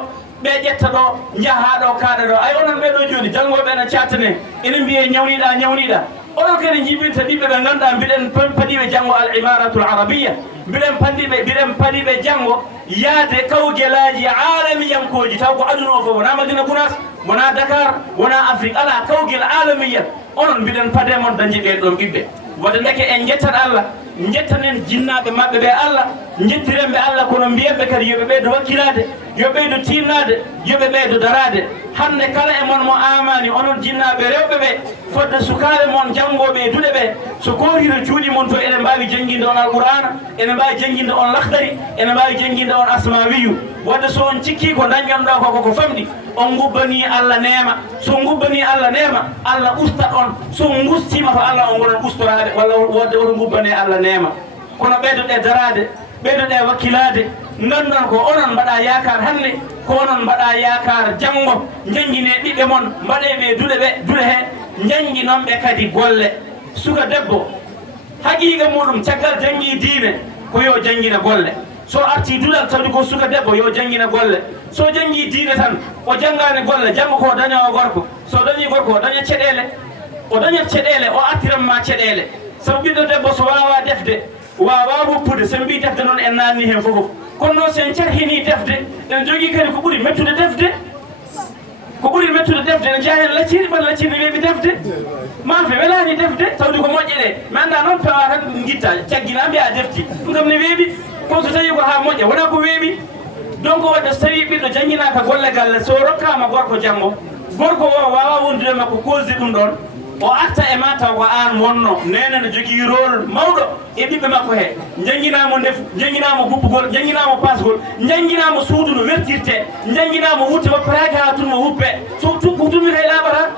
ɓe ƴetta ɗo jaha ɗo kaɗa ɗo ay onon ɓeɗo joni janggoɓe ene cattane enen mbiye ñawniɗa onon kadi jibinta ɓiɓɓe ɓe ganduɗa mbiɗen paɗiɓe janggo al imaratul arabia mbiɗen paɗiɓe janggo yaade kawguelaji alamiyankoji taw ko aduna o fof wona madina gounas wona dakar wona afrique ala kawguel alamiyan onon mbiɗen paade mon dañde ɓen ɗon ɓiɓɓe wadde ndeke en jettat Allah jettanen jinnaɓe mabɓe ɓe Allah jettirenɓe Allah kono mbiyenɓe kadi yoɓe ɓeydo wakkilade yo ɓeydo tinnade yoɓe ɓeydo darade hande kala e mon mo amani onon jinnaɓe rewɓe ɓe fodde sukaɓe mon janggoɓe e duɗe ɓe so korino juuɗi mon to enen mbawi jangguinde on alqur'ana enen mbawi jangguinde on lahdari enen mbawi jangguinde on asmawiyu wadde so on cikki ko dañƴon ɗo koko famɗi on gubbani Allah neema so gubbani Allah neema Allah ustat on so gustima to Allah on gonon ustorade walla wodde woto gubbane Allah neema kono ɓeydoɗe darade ɓeydoɗe wakkilade gandon ko onon mbaɗa yakar hande ko onon mbaɗa yakar janggo janggine ɓiɓɓe mon mbaɗeɓe duɗe he jangguinonɓe kadi golle suka debbo haqiqa muɗum caggal janggi diine ko yo janggina golle so arti duɗal tawdi ko suka debbo yo janggina golle so janggi diine tan o janggani golle janggo ko dañowo gorko so dañi gorko o daña caɗele o artiranma caɗele sabu ɓiɗɗo debbo so wawa defde wawa woppude sen mbi defde noon en nanni hen fofof kono noon sen carhini defde en jogui kadi ko ɓuuri mettude defde ne jeeya hen lacciri ɓan lacciri weeɓi defde mafe welani defde tawdi ko moƴƴe ɗe mi anda noon pewa tan guitta caggina mbiya defti ɗum kam ne weeɓi kono so tawi ko ha moƴƴa wona ko weeɓi donc wadde so tawi ɓiɗɗo jangguinaka golle galle so rokkama gorko janggo gorko o wawa wondude makko kosde ɗum ɗon o arta e ma taw ko an wonno nene ne jogui rôle mawɗo e ɓiɓɓe makko he jangguinamo ndefu jangguinamo gubbugol jangguinamo pasgol jangguinamo suudu no wertirte jangguinamo wutte wopperaki ha tunmo wuppe so tummi kay laaɓata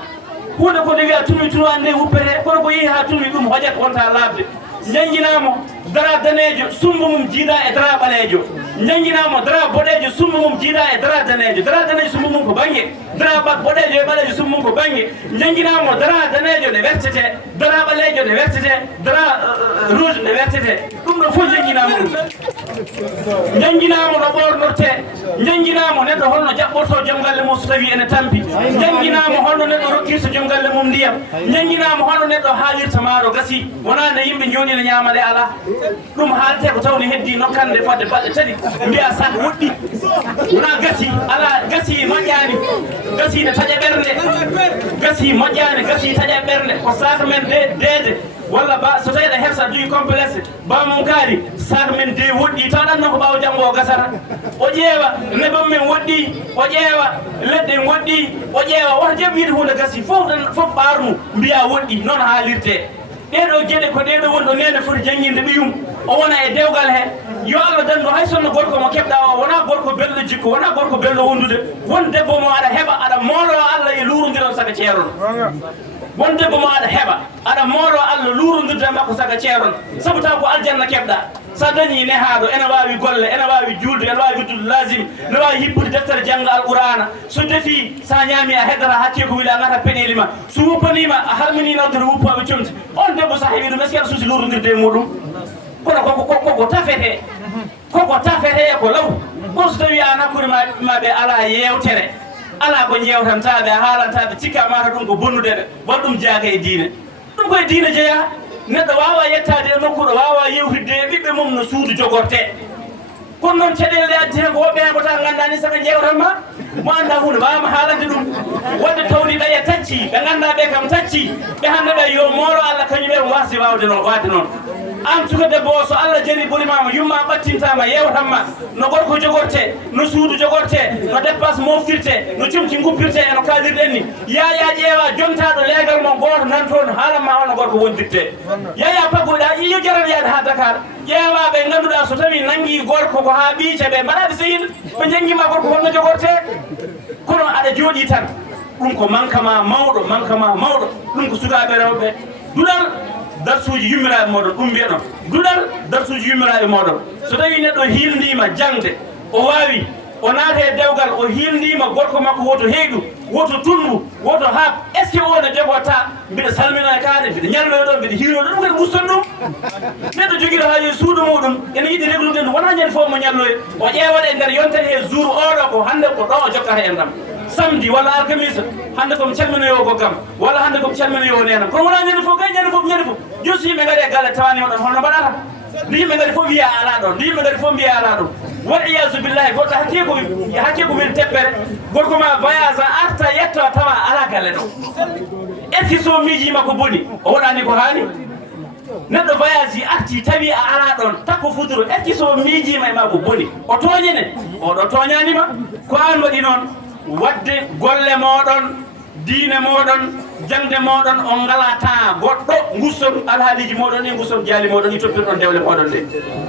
hunde ko nde wiya tummi tunwande wuppete kono ko yeehi ha tummi ɗum hojat wonta laabde jangguinamo dara daneejo sumbu mum jiida e dara ɓaleejo jangginamo dara boɗeejo sumbu mum jiida e dara daneejo sumbu mum ko bange dara boɗeejo e ɓaleejo sumbu mum ko bange jangginamo dara daneejo ne wertete dara ɓaleejo ne wertete dara rouge ne wertete ɗum ɗo fof jangginamo ɗum jangginamo no ɓornorte jangginamo neɗɗo holno jaɓɓorto joom galle mum so tawi ene tampi jangginamo holno neɗɗo rokkirta joom galle mum ndiyam jangginamo holno neɗɗo haalirta maaro gasi wona nde yimɓe jooɗi ne ñaama nde ala ɗum haalte ko tawni heddi nokkande fodde balɗe tati mbiya sak woɗɗi wona gasi ala gasi moƴƴani gasi ne taƴa ɓernde gasi moƴƴani gasi taƴa ɓernde ko sak men deede walla ba so tawi aɗa hersa jogui complexe bamum kaari sak men de woɗɗi tawɗan noon ko ɓaawo janggo o gasata o ƴeewa nebam men woɗɗi o ƴeewa leɗɗe woɗɗi o ƴeewa woto jaɓ wiide hunde gasi fof ɓarmu mbiya woɗɗi noon haalirte ɗeɗo gueɗe ko ɗeɗo wonɗo nene foti jangginde ɓiyum o wona e dewgal he yo Allah dandu hay sonno gorko mo keɓɗa o wona gorko belɗo jikko wona gorko belɗo wondude won debbo mo aɗa heɓa aɗa moolo Allah e luurondiron saka ceeron won debbo mo aɗa heɓa aɗa moolo Allah luurondirde makko saka ceeron sabu taw ko aljanna keɓɗa sa dañi nehaɗo ene wawi golle ene wawi julde ene wawi widdude lazim ne wawi hippude deftere jangga alqur'ana so defi sa ñaami a heddata hakke ko wiila ngata peɗeli ma so wuppanima a harmini nawtere wuppaɓe comti on debbo sa heewi ɗum est ce que aɗa suusi luurondirde e muɗum kono koko tafete koko tafete ko law ko so tawi an hakkude maɓe ala yewtere ala ko jewtantaɓe a haalantaɓe cikka mata ɗum ko bonnudeɓe waɗ ɗum jaaga e diine ɗum koye diine jeeya neɗɗo wawa yettade e nokkuɗo wawa yewtidde e ɓiɓɓe mum no suudu jogorte kono noon caɗele ɗe addi hen ko woɓɓe hen ko ta gandani saka jewtan ma mo anda hunde wawama haalande ɗum wadde tawni ɓeye tacci ɓe ganda ɓe kam tacci ɓe hande ɓe yo moolo Allah kañumen wasi wawde noon wade noon an suka debbo o so Allah jari ɓurimama yumma ɓattintama yewtanma no gorko jogorte no suudu jogorte no dépasse moftirte no comti guppirte e no kalirɗen ni yaya ƴeewa jontaɗo leegal mon goto nan toon haalanma hono gorko wondirte yaya paggoɗa iyo jaran yaade ha Dakar ƴeewa ɓe ganduɗa so tawi nanggui gorko ko ha ɓiice ɓe mbaɗaɓe sehil ɓe janggima gorko holno jogorte kono aɗa jooɗi tan ɗum ko mankama mawɗo ɗum ko sukaɓe rewɓe duɗal darsuji yummiraɓe moɗon ɗum mbiya ɗon duɗal darsuji yummiraɓe moɗon so tawi neɗɗo hildima jangde o wawi o naata e dewgal o hildima gorko makko woto heyɗu woto tundu woto haab est ce que o ne jogota mbiɗa salmina kaade mbiɗa ñalloyo ɗon mbiɗa hiiro ɗum kadi guston ɗum neɗɗo joguiɗo haaji suudu muɗum ene yiiɗi reglude ɗum wona ñande fof mo ñalloye o ƴewaɗe e nder yontere he jour oɗo ko hande ko ɗo o jokkata e ndam samedi walla alkamisa hande komi calminoyo ko kam walla hande komi calminoyo nenam kono wona ñande fof kay ñande fof joni so yimɓe gaari e galle tawanima ɗon holno mbaɗata nde yimɓe gaari fof wiya ala ɗon nde yimɓe gaari fof mbiya ala ɗum wal iyasu billahi goɗɗo hakke ko weli teppere gorko ma voyage a arta yetta tawa ala galle ɗo est ce que so miijima ko boni o waɗani ko haani neɗɗo voyage yi arti tawi a ala ɗon takko futuro est ce que so miijima e ma ko boni o tooñene oɗo tooñanima ko an waɗi noon wadde golle moɗon diine moɗon jangde moɗon on ngala temps goɗɗo guston alhaaliji moɗon e guston jaali moɗon i toppirɗon dewle moɗon ɗe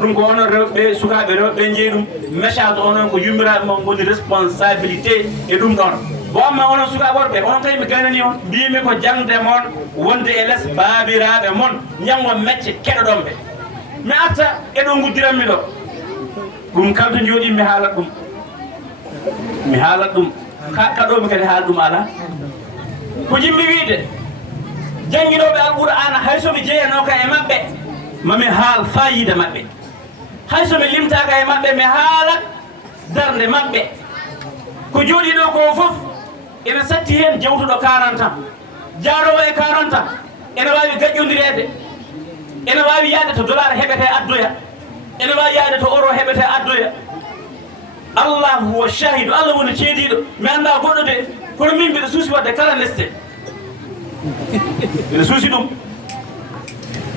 ɗum ko onon rewɓe sukaɓe rewɓe jeeyi ɗum message onon ko yummiraɓe mon goni responsabilité e ɗum ɗon bo amma onon sukaɓe worɓe onon kay mi ganani on mbimi ko jangde mon wonde e less babiraɓe mon jango mecce keɗoɗon ɓe mi arta eɗo guddiranmi ɗo ɗum kala to jooɗi mi haalat ɗum kaɗomi kadi haala ɗum ala ko jimmi wiide janguinoɓe alqur'ana hay somi jeeyanoka e maɓɓe mami haal fayida maɓɓe hay somi limtaka e maɓɓe mi haalat darde maɓɓe ko jooɗi ɗo ko fof ene satti hen jawtuɗo 40 ans jaarowo e 40 ans ene wawi gaƴƴodirede ene wawi yaade to dollar heɓete addoya ene wawi yaade to euro heɓete addoya Allah huwa shahidu Allah woni ceediɗo mi anda goɗɗo de kono min mbiɗa suusi wadde kala leste mbiɗa suusi ɗum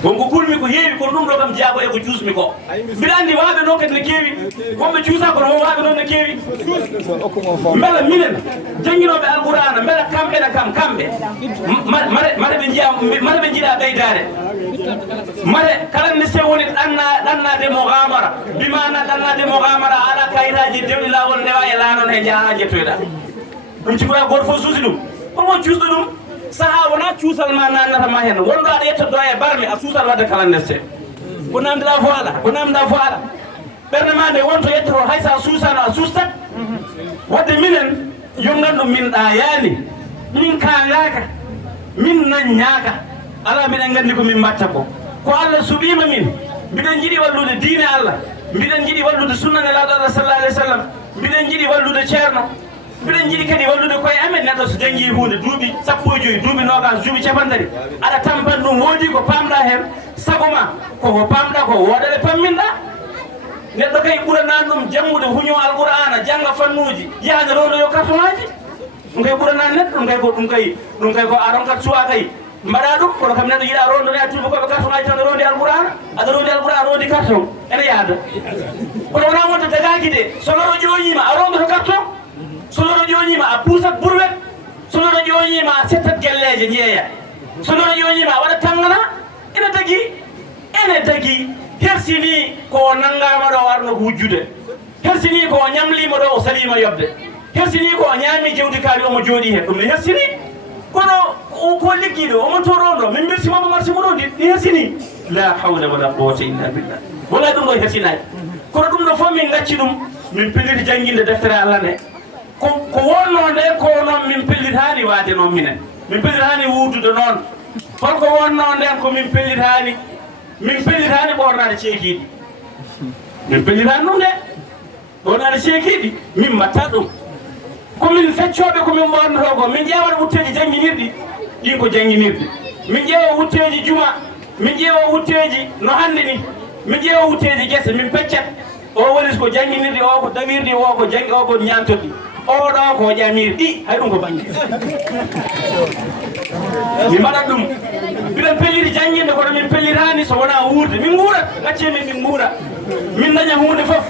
wonko kulmi ko heewi kono ɗum ɗo kam jaago e ko cuusmi ko mbiɗa andi waaɓe noon kadi ne keewi wonɓe cuusa kono won waaɓe noon ne keewi mbela minen jannginoɓe alqur'ana mbela kamɓene kam kamɓe mata ɓe jiiɗa ɓeydare mate kala nde woni ɗannade mo gamara bimana ɗannade mo gamara ala kayitaji dewɗi lawol ndewa e laanon he jaha jettoyɗa ɗum cikora goto fof suusi ɗum kono won cuusɗo ɗum saaha wona cuusal ma nannata ma hen wonɗo aɗa yettodo e barmi a suusal wadde kala ndeste ko namdiɗa fo ala ko namdiɗa fo ala ɓerde ma nde wonto yettoro hay sa suusano a suustat wadde minen yo nganndu min ɗayani min kaalaka min naññaka ala mbiɗen nganndi ko min mbatta ko Allah suɓima min mbiɗen jiiɗi wallude diine Allah mbiɗen jiiɗi wallude sunna nelaɗo Allah sallallahu alaihi wasallam mbiɗen jiiɗi wallude ceerno mbiɗen jiiɗi kadi wallude koye amen neɗɗo so janngii hunde duuɓi sappo e joyi duuɓi nogas duuɓi capantati aɗa tampan ɗum woodi ko pamɗa heen sago ma koko pamɗa ko wooɗa ɓe pamminɗa neɗɗo kay ɓuranani ɗum janngude huño alqur'ana jannga fannuji yahde rewde yo carton aji ɗum kay ɓuranani neɗɗo ɗum kay ko aron kat suwa kay mbaɗa ɗum kono kam neɗɗo yiɗa rondode a tuba koɓe carton aji tan rondi alqur'ana aɗa rondi alqur'ana rondi carton ene yaada kono wona wonde dagaki de so loro ƴoñima a rondoto carton so loro ƴoñima a puusat bourwet so loro ƴoñima a settat gelleje jeeya so loro ƴoñima a waɗa tangana ene dagui hersini ko nangama ɗo warno ko wujjude hersini ko ñamlima ɗo o salima yobde hersini ko ñaami jewdi kaari omo jooɗi hen ɗum ne hersini kono ko liggiɗo omon toroɗo min birsimamo marché mo ɗo ɗi hersini la hawla wala quwata illa billah wala ɗum ɗo hersinaki kono ɗum ɗo fof min gacci ɗum min pelliti jangguinde deftere Allah nde ko wonno nde ko noon min pellitani waade noon minen min pellitani wuudude noon holko wonno nden ko min pellitani ɓornade ceekiɗi min pellitani ɗum de ɓornade ceekiɗi min mbatta ɗum komin feccoɓe komin ɓornoto ko min ƴeewa wutteji jangguinirɗi ɗin ko jangguinirɗi min ƴeewa wutteji juma min ƴeewa wutteji no hande ni min ƴeewa wutteji guese min peccat o woni ko jangguinirɗi o ko dawirɗi o ko jangi o ko ñantoɗi oɗo ko ƴamirɗi hay ɗum ko banggue mi mbaɗat ɗum mbiɗen pelliti jangguinde kono min pellitani so wona wuurde min guurat gaccemi min guura min daña hunde foof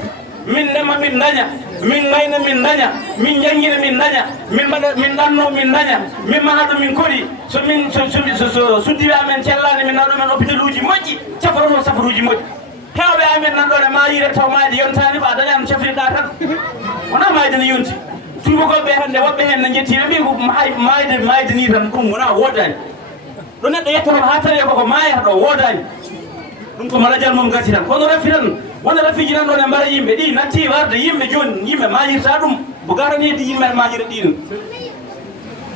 min ndema min daña min gayna min daña min jangguina min daña min ɗanno min daña min maha ɗum min koɗi so min suddiɓe amen cellani min naɗo men hôpital uji moƴƴi caforoton safaruji moƴƴi hewɓe amen nanɗon e mayire taw mayde yontani ba daña no cafriɗa tan wona mayde ne yonti tubakoɓe hande woɓɓe hen ne jettiɓe mbi ko mayde ni tan ɗum wona wodani ɗo neɗɗo yettoto ha tawi koko mayata ɗo wodani ɗum ko maladial mum gasi tan kono rafi tan wona rafiji nan ɗon e mbara yimɓe ɗi natti warde yimɓe joni yimɓe majirta ɗum mo garanidi yimɓe majira ɗin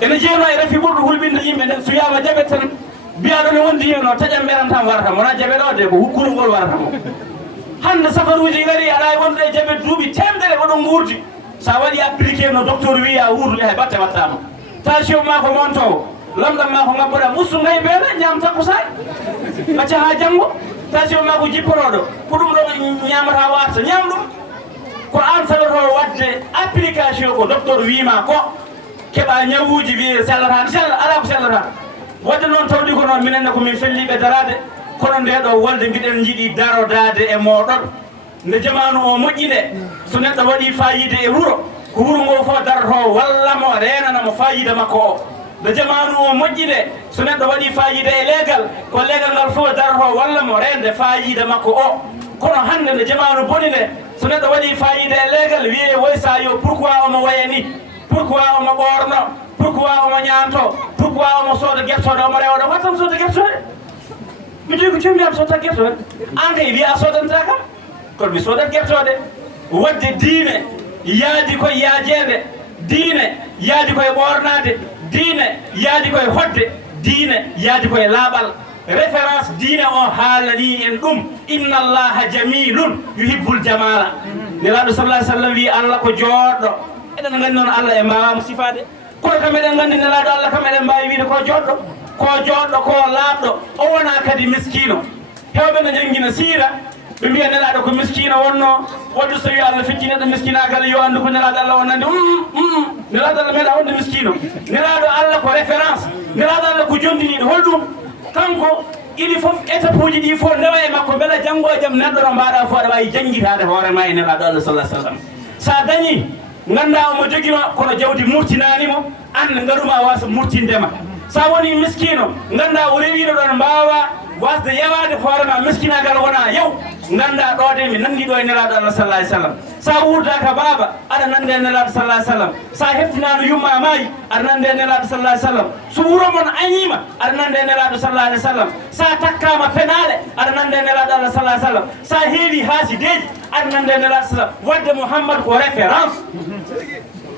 ene jeeno e rafi ɓurɗo hulɓinde yimɓe nden so yama jaɓet tan mbiyaɗo ne wondi hen o taƴam ɓeran tan warata wona jaɓe ɗo de ko hukkuru ngol warata mo hande safaruji gari aɗa e wonde e jaɓe duuɓi temedere oɗon guurdi sa waɗi appliqué no docteur wi a wuurdude hay batte wattama tension ma ko montowo lamɗam ma ko ngabboɗa musu ngay beele ñam takkusay acca ha janggo tension ma ko jipporoɗo ko ɗum ɗo ñamata warta ñam ɗum ko an saɗoto wadde application ko docteur wima ko keɓa ñawuji wiye sellata sella ala ko sellata wadde noon tawɗi ko noon minenne komin felliɓe darade kono nde ɗo wolde mbiɗen jiiɗi darodade e moɗon nde jamanu o moƴƴine so neɗɗo waɗi fayide e wuuro ko wuuro ngo fof daroto walla mo renanamo fayida makko o nde jamanu o moƴƴine so neɗɗo waɗi fayide e leegal ko leegal ngal fof daroto walla mo rende fayida makko o kono hande nde jamanu boni nde so neɗɗo waɗi fayide e leegal wiye woysa yo pourquoi omo wayani pourquoi omo ɓorno pourquoi omo ñanto pourquoi omo sooda guertode omo rewɗo wattam sooda guertode mi jogi ko cummiyam sodta guertode an kay wiya a sodanta kam kono mi soodat guertode wadde diine yaadi koye yaajede diine yaadi koye ɓornade diine yaadi koye hodde diine yaadi koye laaɓal référence diine o haalani en ɗum inna allaha jamilun yuhibbul jamala nelaɗo sallah sallam wi allah ko joɗɗo eɗen gandi noon allah e mbawamo sifade kono kam eɗen gandi nelaɗo allah kam eɗen mbawi wiide ko joɗɗo ko laaɓɗo o wona kadi miskino hewɓe no jangguina siira ɓe mbiya nelaɗo ko miskino wonno wadde so wi allah fecci neɗɗo miskinagal yo andu ko nelaɗo allah wonnande nelaɗo allah meeɗa wonde miskino nelaɗo allah ko référence nelaɗo allah ko jondiniɗo holɗum kanko ili foof étape uji ɗi fof ndewa e makko beele janggo e jaam neɗɗo no mbaɗa fo aɗa wawi jangguitade hoorema e nelaɗo allah sallah sallam sa dañi ganda omo joguima kono jawdi murtinanimo an gaɗuma wasa murtindema sa woni miskino ganda o rewino ɗon mbawa wasde yewade hoorema miskinagal wona yew ganda ɗo de mi nandi ɗo e nelaɗo Allah sallallahu alaihi wasallam sa wurdaka baba aɗa nande e nelaɗo sallallahu alaihi wasallam sa heftinano yumma maayi aɗa nande e nelaɗo sallallahu alaihi wasallam so wuro mon añima aɗa nande e nelaɗo sallallahu alaihi wasallam sa takkama penale aɗa nande e nelaɗo Allah sallallahu alaihi wasallam sa heewi haasideji aɗa nande e nelaɗo sallam wadde Mouhammad ko référence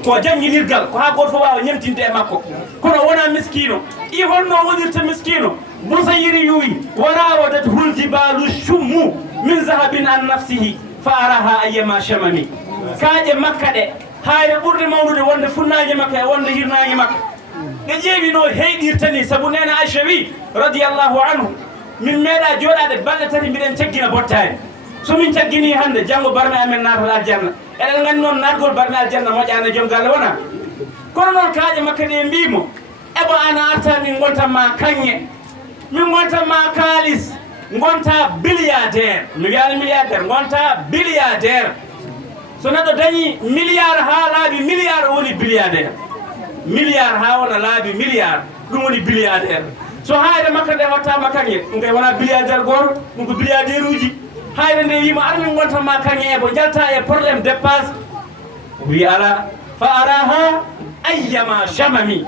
ko jangguinirgal ko ha goto fof wawa ñemtinde e makko kono wona miskino i holno wonirta miskino busayiri yuwi warawadat huljibalu shummu min zahabin an nafsihi fa araha ayyama shamami kaaƴe makka ɗe hayre ɓurde mawnude wonde funnaji makka e wonde hirnaji makka ɗe ƴeewi no heyɗirtani saabu nena aicha wi radiallahu anhu min meeɗa jooɗade balɗe tati mbiɗen caggina bottani somin caggini hande janggo barme amen naata aljanna eɗen gandi noon natgol barme aljanna moƴƴani joom galle wona kono noon kaaƴe makka ɗe mbimo eɓo ana arta min gontanma kaŋŋe min gontanma kaalis gonta billiardaire mi wiyani milliardaire gonta billiardaire so neɗɗo dañi milliard ha laabi milliard woni billiardaire milliard ha wona laabi milliard ɗum woni billiardaire so hayre makka nde wattama kaŋŋe ɗum kay wona billiardaire goto ɗum ko billiardaire uji hayre nde wima ar min gontanma kaŋŋe e ko jalta e probléme dépasse wi ala fa araha ayyama shamami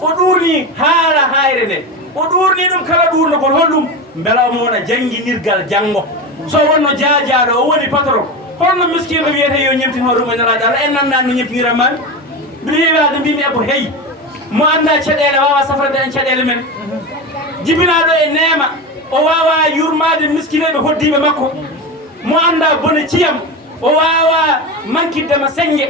o ɗurni haala hayre nde o ɗurni ɗum kala ɗurnogol holɗum beela omo wona jangguinirgal janggo so wonno jaajaɗo o woni patron holno miskino wiyete yo ñemtin hoore mum nelaɗo Allah en nanda no ñemtiniran mami mbiɗa heewi haalde mbimi ebo heyi mo anda caɗele wawa safrade en caɗele men jibinaɗo e neema o wawa yurmade miskineɓe hoddiɓe makko mo anda bone ciyam o wawa mankiddema sengge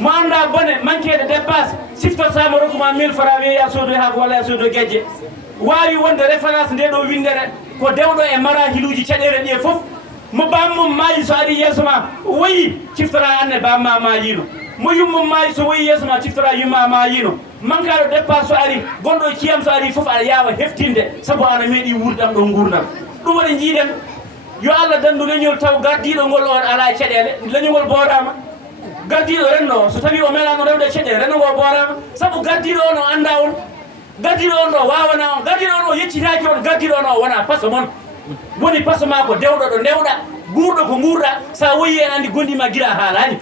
mo anda bone manquede dépasse siftotama rokkuma 1000 francs wiya soodoy haako walla ya soodoy guejje wawi wonde référence nde ɗo windere ko dewɗo e marahiluji caɗele ɗi foof mo bammum maayi so ari yeeso ma woyi ciftora anne bamma mayino mo yummum maayi so woyi yeeso ma ciftora yumma mayino mankaɗo dépasse so ari gonɗo ciyam so ari foof aɗa yawa heftinde saabu ana meeɗi wurdam ɗo gurdam ɗum waɗi jiiɗen yo Allah dandu leñol taw gardiɗo ngol on ala e caɗele leñolngol boorama gardiɗo renno so tawi o melano rewde caɗele renno ngo boorama saabu gardiɗo on o anda on gardiɗo on ɗo wawana on gardiɗo on o yeccitaki on gardiɗo on o wona paso moon woni paso ma ko dewɗo ɗo ndewɗa guurɗo ko guurɗa sa woyi en andi gondima guila haalani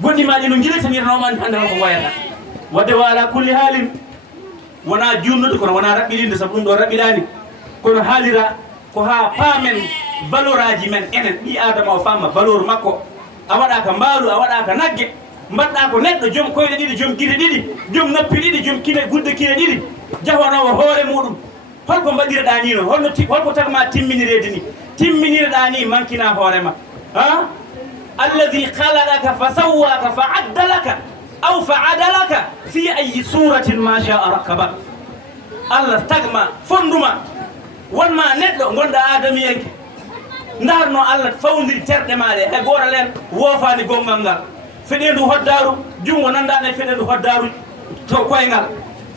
gondima ɗi no guilatanirnoma andi hande holko goyata wadde wa ala kulli haalin wona junnude kono wona raɓɓiɗinde saabu ɗum ɗo raɓɓiɗani kono haalira ko ha paamen valeur aji men enen ɓi adama o famma valeur makko a waɗaka mbaalu a waɗaka nagge mbaɗɗa ko neɗɗo joom koyɗe ɗiɗi joom guite ɗiɗi joom noppi ɗiɗi joom kine gudde kine ɗiɗi jahwanowo hoore muɗum holko mbaɗireɗa ni noon holko tagma timminirede ni timminireɗa ni mankina hoorema ha alladi halaqaka fa sawwaka fa addalaka aw fa adalaka fi ayi suratin ma shaa rakkaba allah tagma fonduma wonma neɗɗo gonɗa adamiyenke darno allah fawdiri terɗe maɗe e goral en woofani gongal ngal feɗendu hoddaru jungo nandani e feɗendu hoddaru to koyngal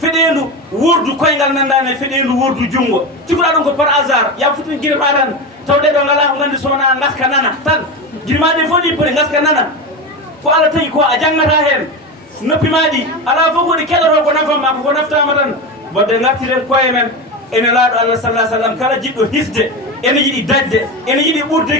feɗendu wordu koyngal nandani e feɗendu wordu jungo cikuɗa ɗum ko par hasard ya futin guirma tan taw ɗeɗo ngala ko gandi sowona gaska nana tan guirmaɗe fof ɗi poti gaska nana ko allah tagi ko a jangata hen noppi maɗi ala fof koɗi keɗoto ko nafamma koko naftama tan wadde gartiren koye men ene laaɗo allah sallah sallam kala jiɗɗo hisde ene yiɗi dadde ene yiɗi ɓurde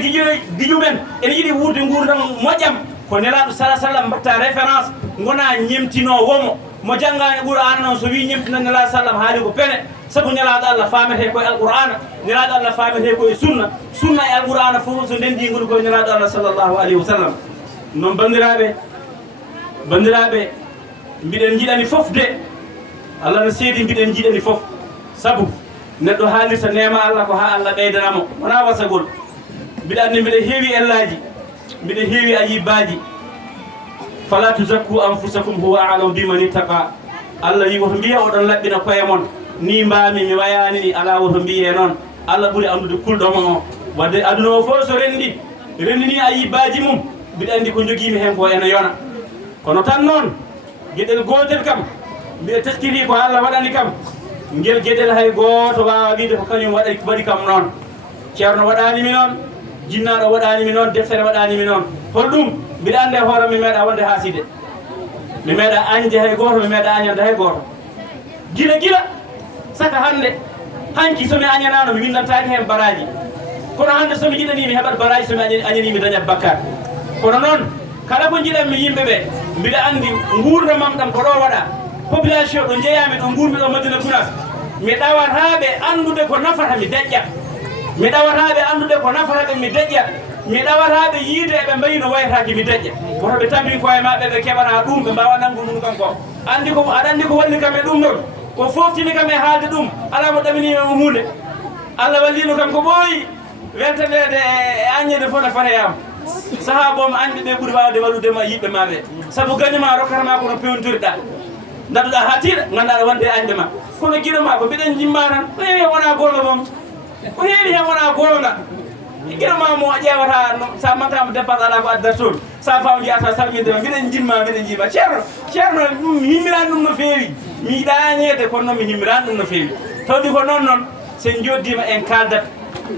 guiƴumen ene yiɗi wurde gurdam moƴƴam ko nelaɗo salah sallam mbatta référence gona ñemtinowomo mo janggani qur'an noon so wi ñemtina nelaɗo sallam haali ko pene saabu nelaɗo allah famete koye alqur'ana nelaɗo allah famete koye sunna sunna e alqur'ana fof so ndendi goni koye nelaɗo allah sallllahu alayhi wa sallam noon bandiraɓe mbiɗen jiiɗani foof de allah no seedi mbiɗen jiiɗani foof sabu neɗɗo haalirta nema allah ko ha allah ɓeydanamo wona wasagol mbiɗa andi mbiɗa heewi ellaji mbiɗa heewi ayibaji fala tuzakku anfusakum huwa a'lamu biman ittaqa allah wi woto mbiya oɗon laɓɓina koye mon ni mbami mi wayani ni ala woto mbiye noon allah ɓuuri andude kulɗomo o wadde aduna o fof so rendini ayibaji mum mbiɗa andi ko joguimi hen ko ene yona kono tan noon gueɗel gotel kam mbiɗa teskiri ko allah waɗani kam ngel gueɗel hay goto wawa wiide ko kañum waɗi kam noon ceerno waɗanimi noon jinnaɗo waɗanimi noon deftere waɗanimi noon holɗum mbiɗa ande hoore mi meeɗa wonde haaside mi meeɗa añde hay goto mi meeɗa añande hay goto gila saka hande hanki somi añanano mi windantaki hen baraji kono hande somi jiɗani mi heɓat baraji somi añani mi dañat bakkat kono noon kala ko jiɗanmi yimɓeɓe mbiɗa andi gurdamam ɗam ko ɗo waɗa population ɗo jeeyami ɗo gurmi ɗo Madina Gounass mi ɗawataɓe andude ko nafata mi deƴƴa mi ɗawataɓe andude ko nafata ɓe mi deƴƴa mi ɗawataɓe yiide eɓe mbayi no wayataki mi deƴƴa woto ɓe tambi koye maɓɓe ɓe keɓana ɗum ɓe mbawa nanggu ɗum kanko andi ko aɗa andi ko walli kam e ɗum ɗon ko foftini kam e haalde ɗum ala mo ɗaminima mo hunde Allah wallino kam ko ɓooyi weltanede e añede fof ne fatayama saaha boom andi ɓe ɓuuri wawde walludema yiɓɓe maɓe saabu gañuma rokkatama kono pewtoriɗa daɗuɗa ha tiiɗa ganduɗa aɗa wonde e añde ma kono guiɗoma ko mbiɗen jimma tan ko heewi hen wona gonga moom ko heewi hen wona gonga guiɗoma mo ƴewata sa mantama dépense ala ko addata toon sa faw jiyata salmindema mbiɗen jimma ceerno himmirani ɗum no feewi mi yiiɗa añede kono noon mi himmirani ɗum no feewi tawdi ko noon sen joddima en kaldat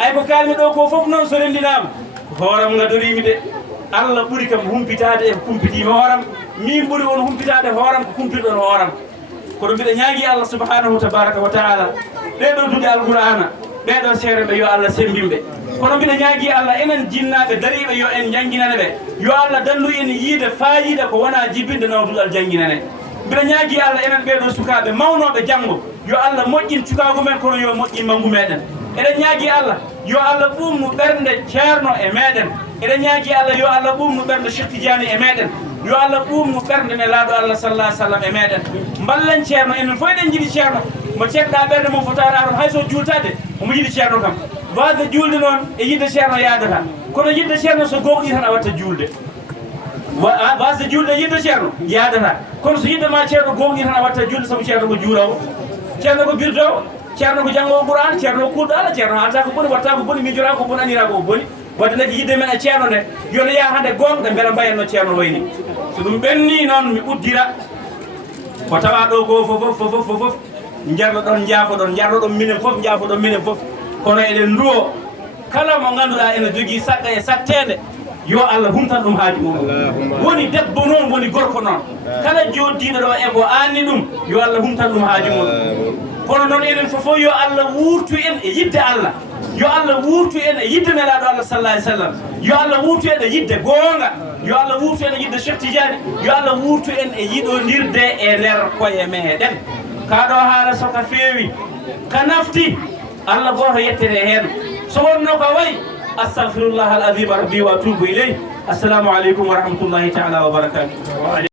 ay ko kalmi ɗo ko foof noon so rendinama hooram gadorimi de Allah ɓuuri kam humpitade e ko kumpitima hooram min ɓuuri won humpitade hooram ko kumpirɗon hooram kono mbiɗa ñaagui Allah subhanahu tabaraka wa taala ɗeɗo duuɗe alqur'ana ɓeɗo seereɓe yo Allah sembimɓe kono mbiɗa ñaagui Allah enen jinnaɓe dariɓe yo en jangguinane ɓe yo Allah dandu en yiide fayida ko wona jibinde nawduɗal jangguinane mbiɗa ñaagui Allah enen ɓeɗo sukaɓe mawnoɓe janggo yo Allah moƴƴin cukagu men kono yo moƴƴin manggu meɗen eɗen ñaagui Allah yo Allah ɓumnu ɓernde ceerno e meɗen eɗen ñaagui Allah yo Allah ɓumnu ɓernde Cheikh Tidiane e meɗen yo Allah ɓumnu ɓernde ne laaɗo Allah sallah alih sallam e meɗen mballen ceerno enen fof eɗen jiiɗi ceerno mo ceerɗa ɓernde mum fotata aron hayso jultade omo yiɗi ceerno kam wasde julde noon e yidde ceerno yadata kono yidde ceerno so gowɗi tan a watta julde wasde julde yidde ceerno yadata kono so yiddema ceerno gowɗi tan a watta julde saabu ceerno ko juulawo ceerno ko birdowo ceerno ko janggowo Qur'an ceerno ko kulɗo Allah ceerno haalta ko boni watta ko boni mijora ko boni anira ko boni wadde nag yidde men e ceerno nde yono yaa hande gonga beela mbayenno ceerno wayni so ɗum ɓenni noon mi uddira ko tawa ɗo ko fof jarɗoɗon jaafoɗon jarɗoɗon minen fof jaafoɗon minen fof kono eɗen duwo kala mo ganduɗa ene jogui sakka e sattede yo Allah humtan ɗum haaji mum woni debbo noon woni gorko noon kala joddiɗo ɗo e ko anni ɗum yo Allah humtan ɗum haaji mum kono noon enen fof yo Allah wurtu en e yidde Allah yo Allah wurtu en e yidde nelaɗo Allah sallah alih sallam yo Allah wurtu en e yidde goonga yo Allah wurtu en e yidde Cheikh Tidiane yo Allah wurtu en e yiɗodirde e nder koye meɗen kaɗo haala soka feewi ka nafti Allah goto yettete hen so wonno ko wayi astahfirullah al azim rabbi wa atubu ileyh assalamu aleykum wa rahmatullahi taala wa barakatuh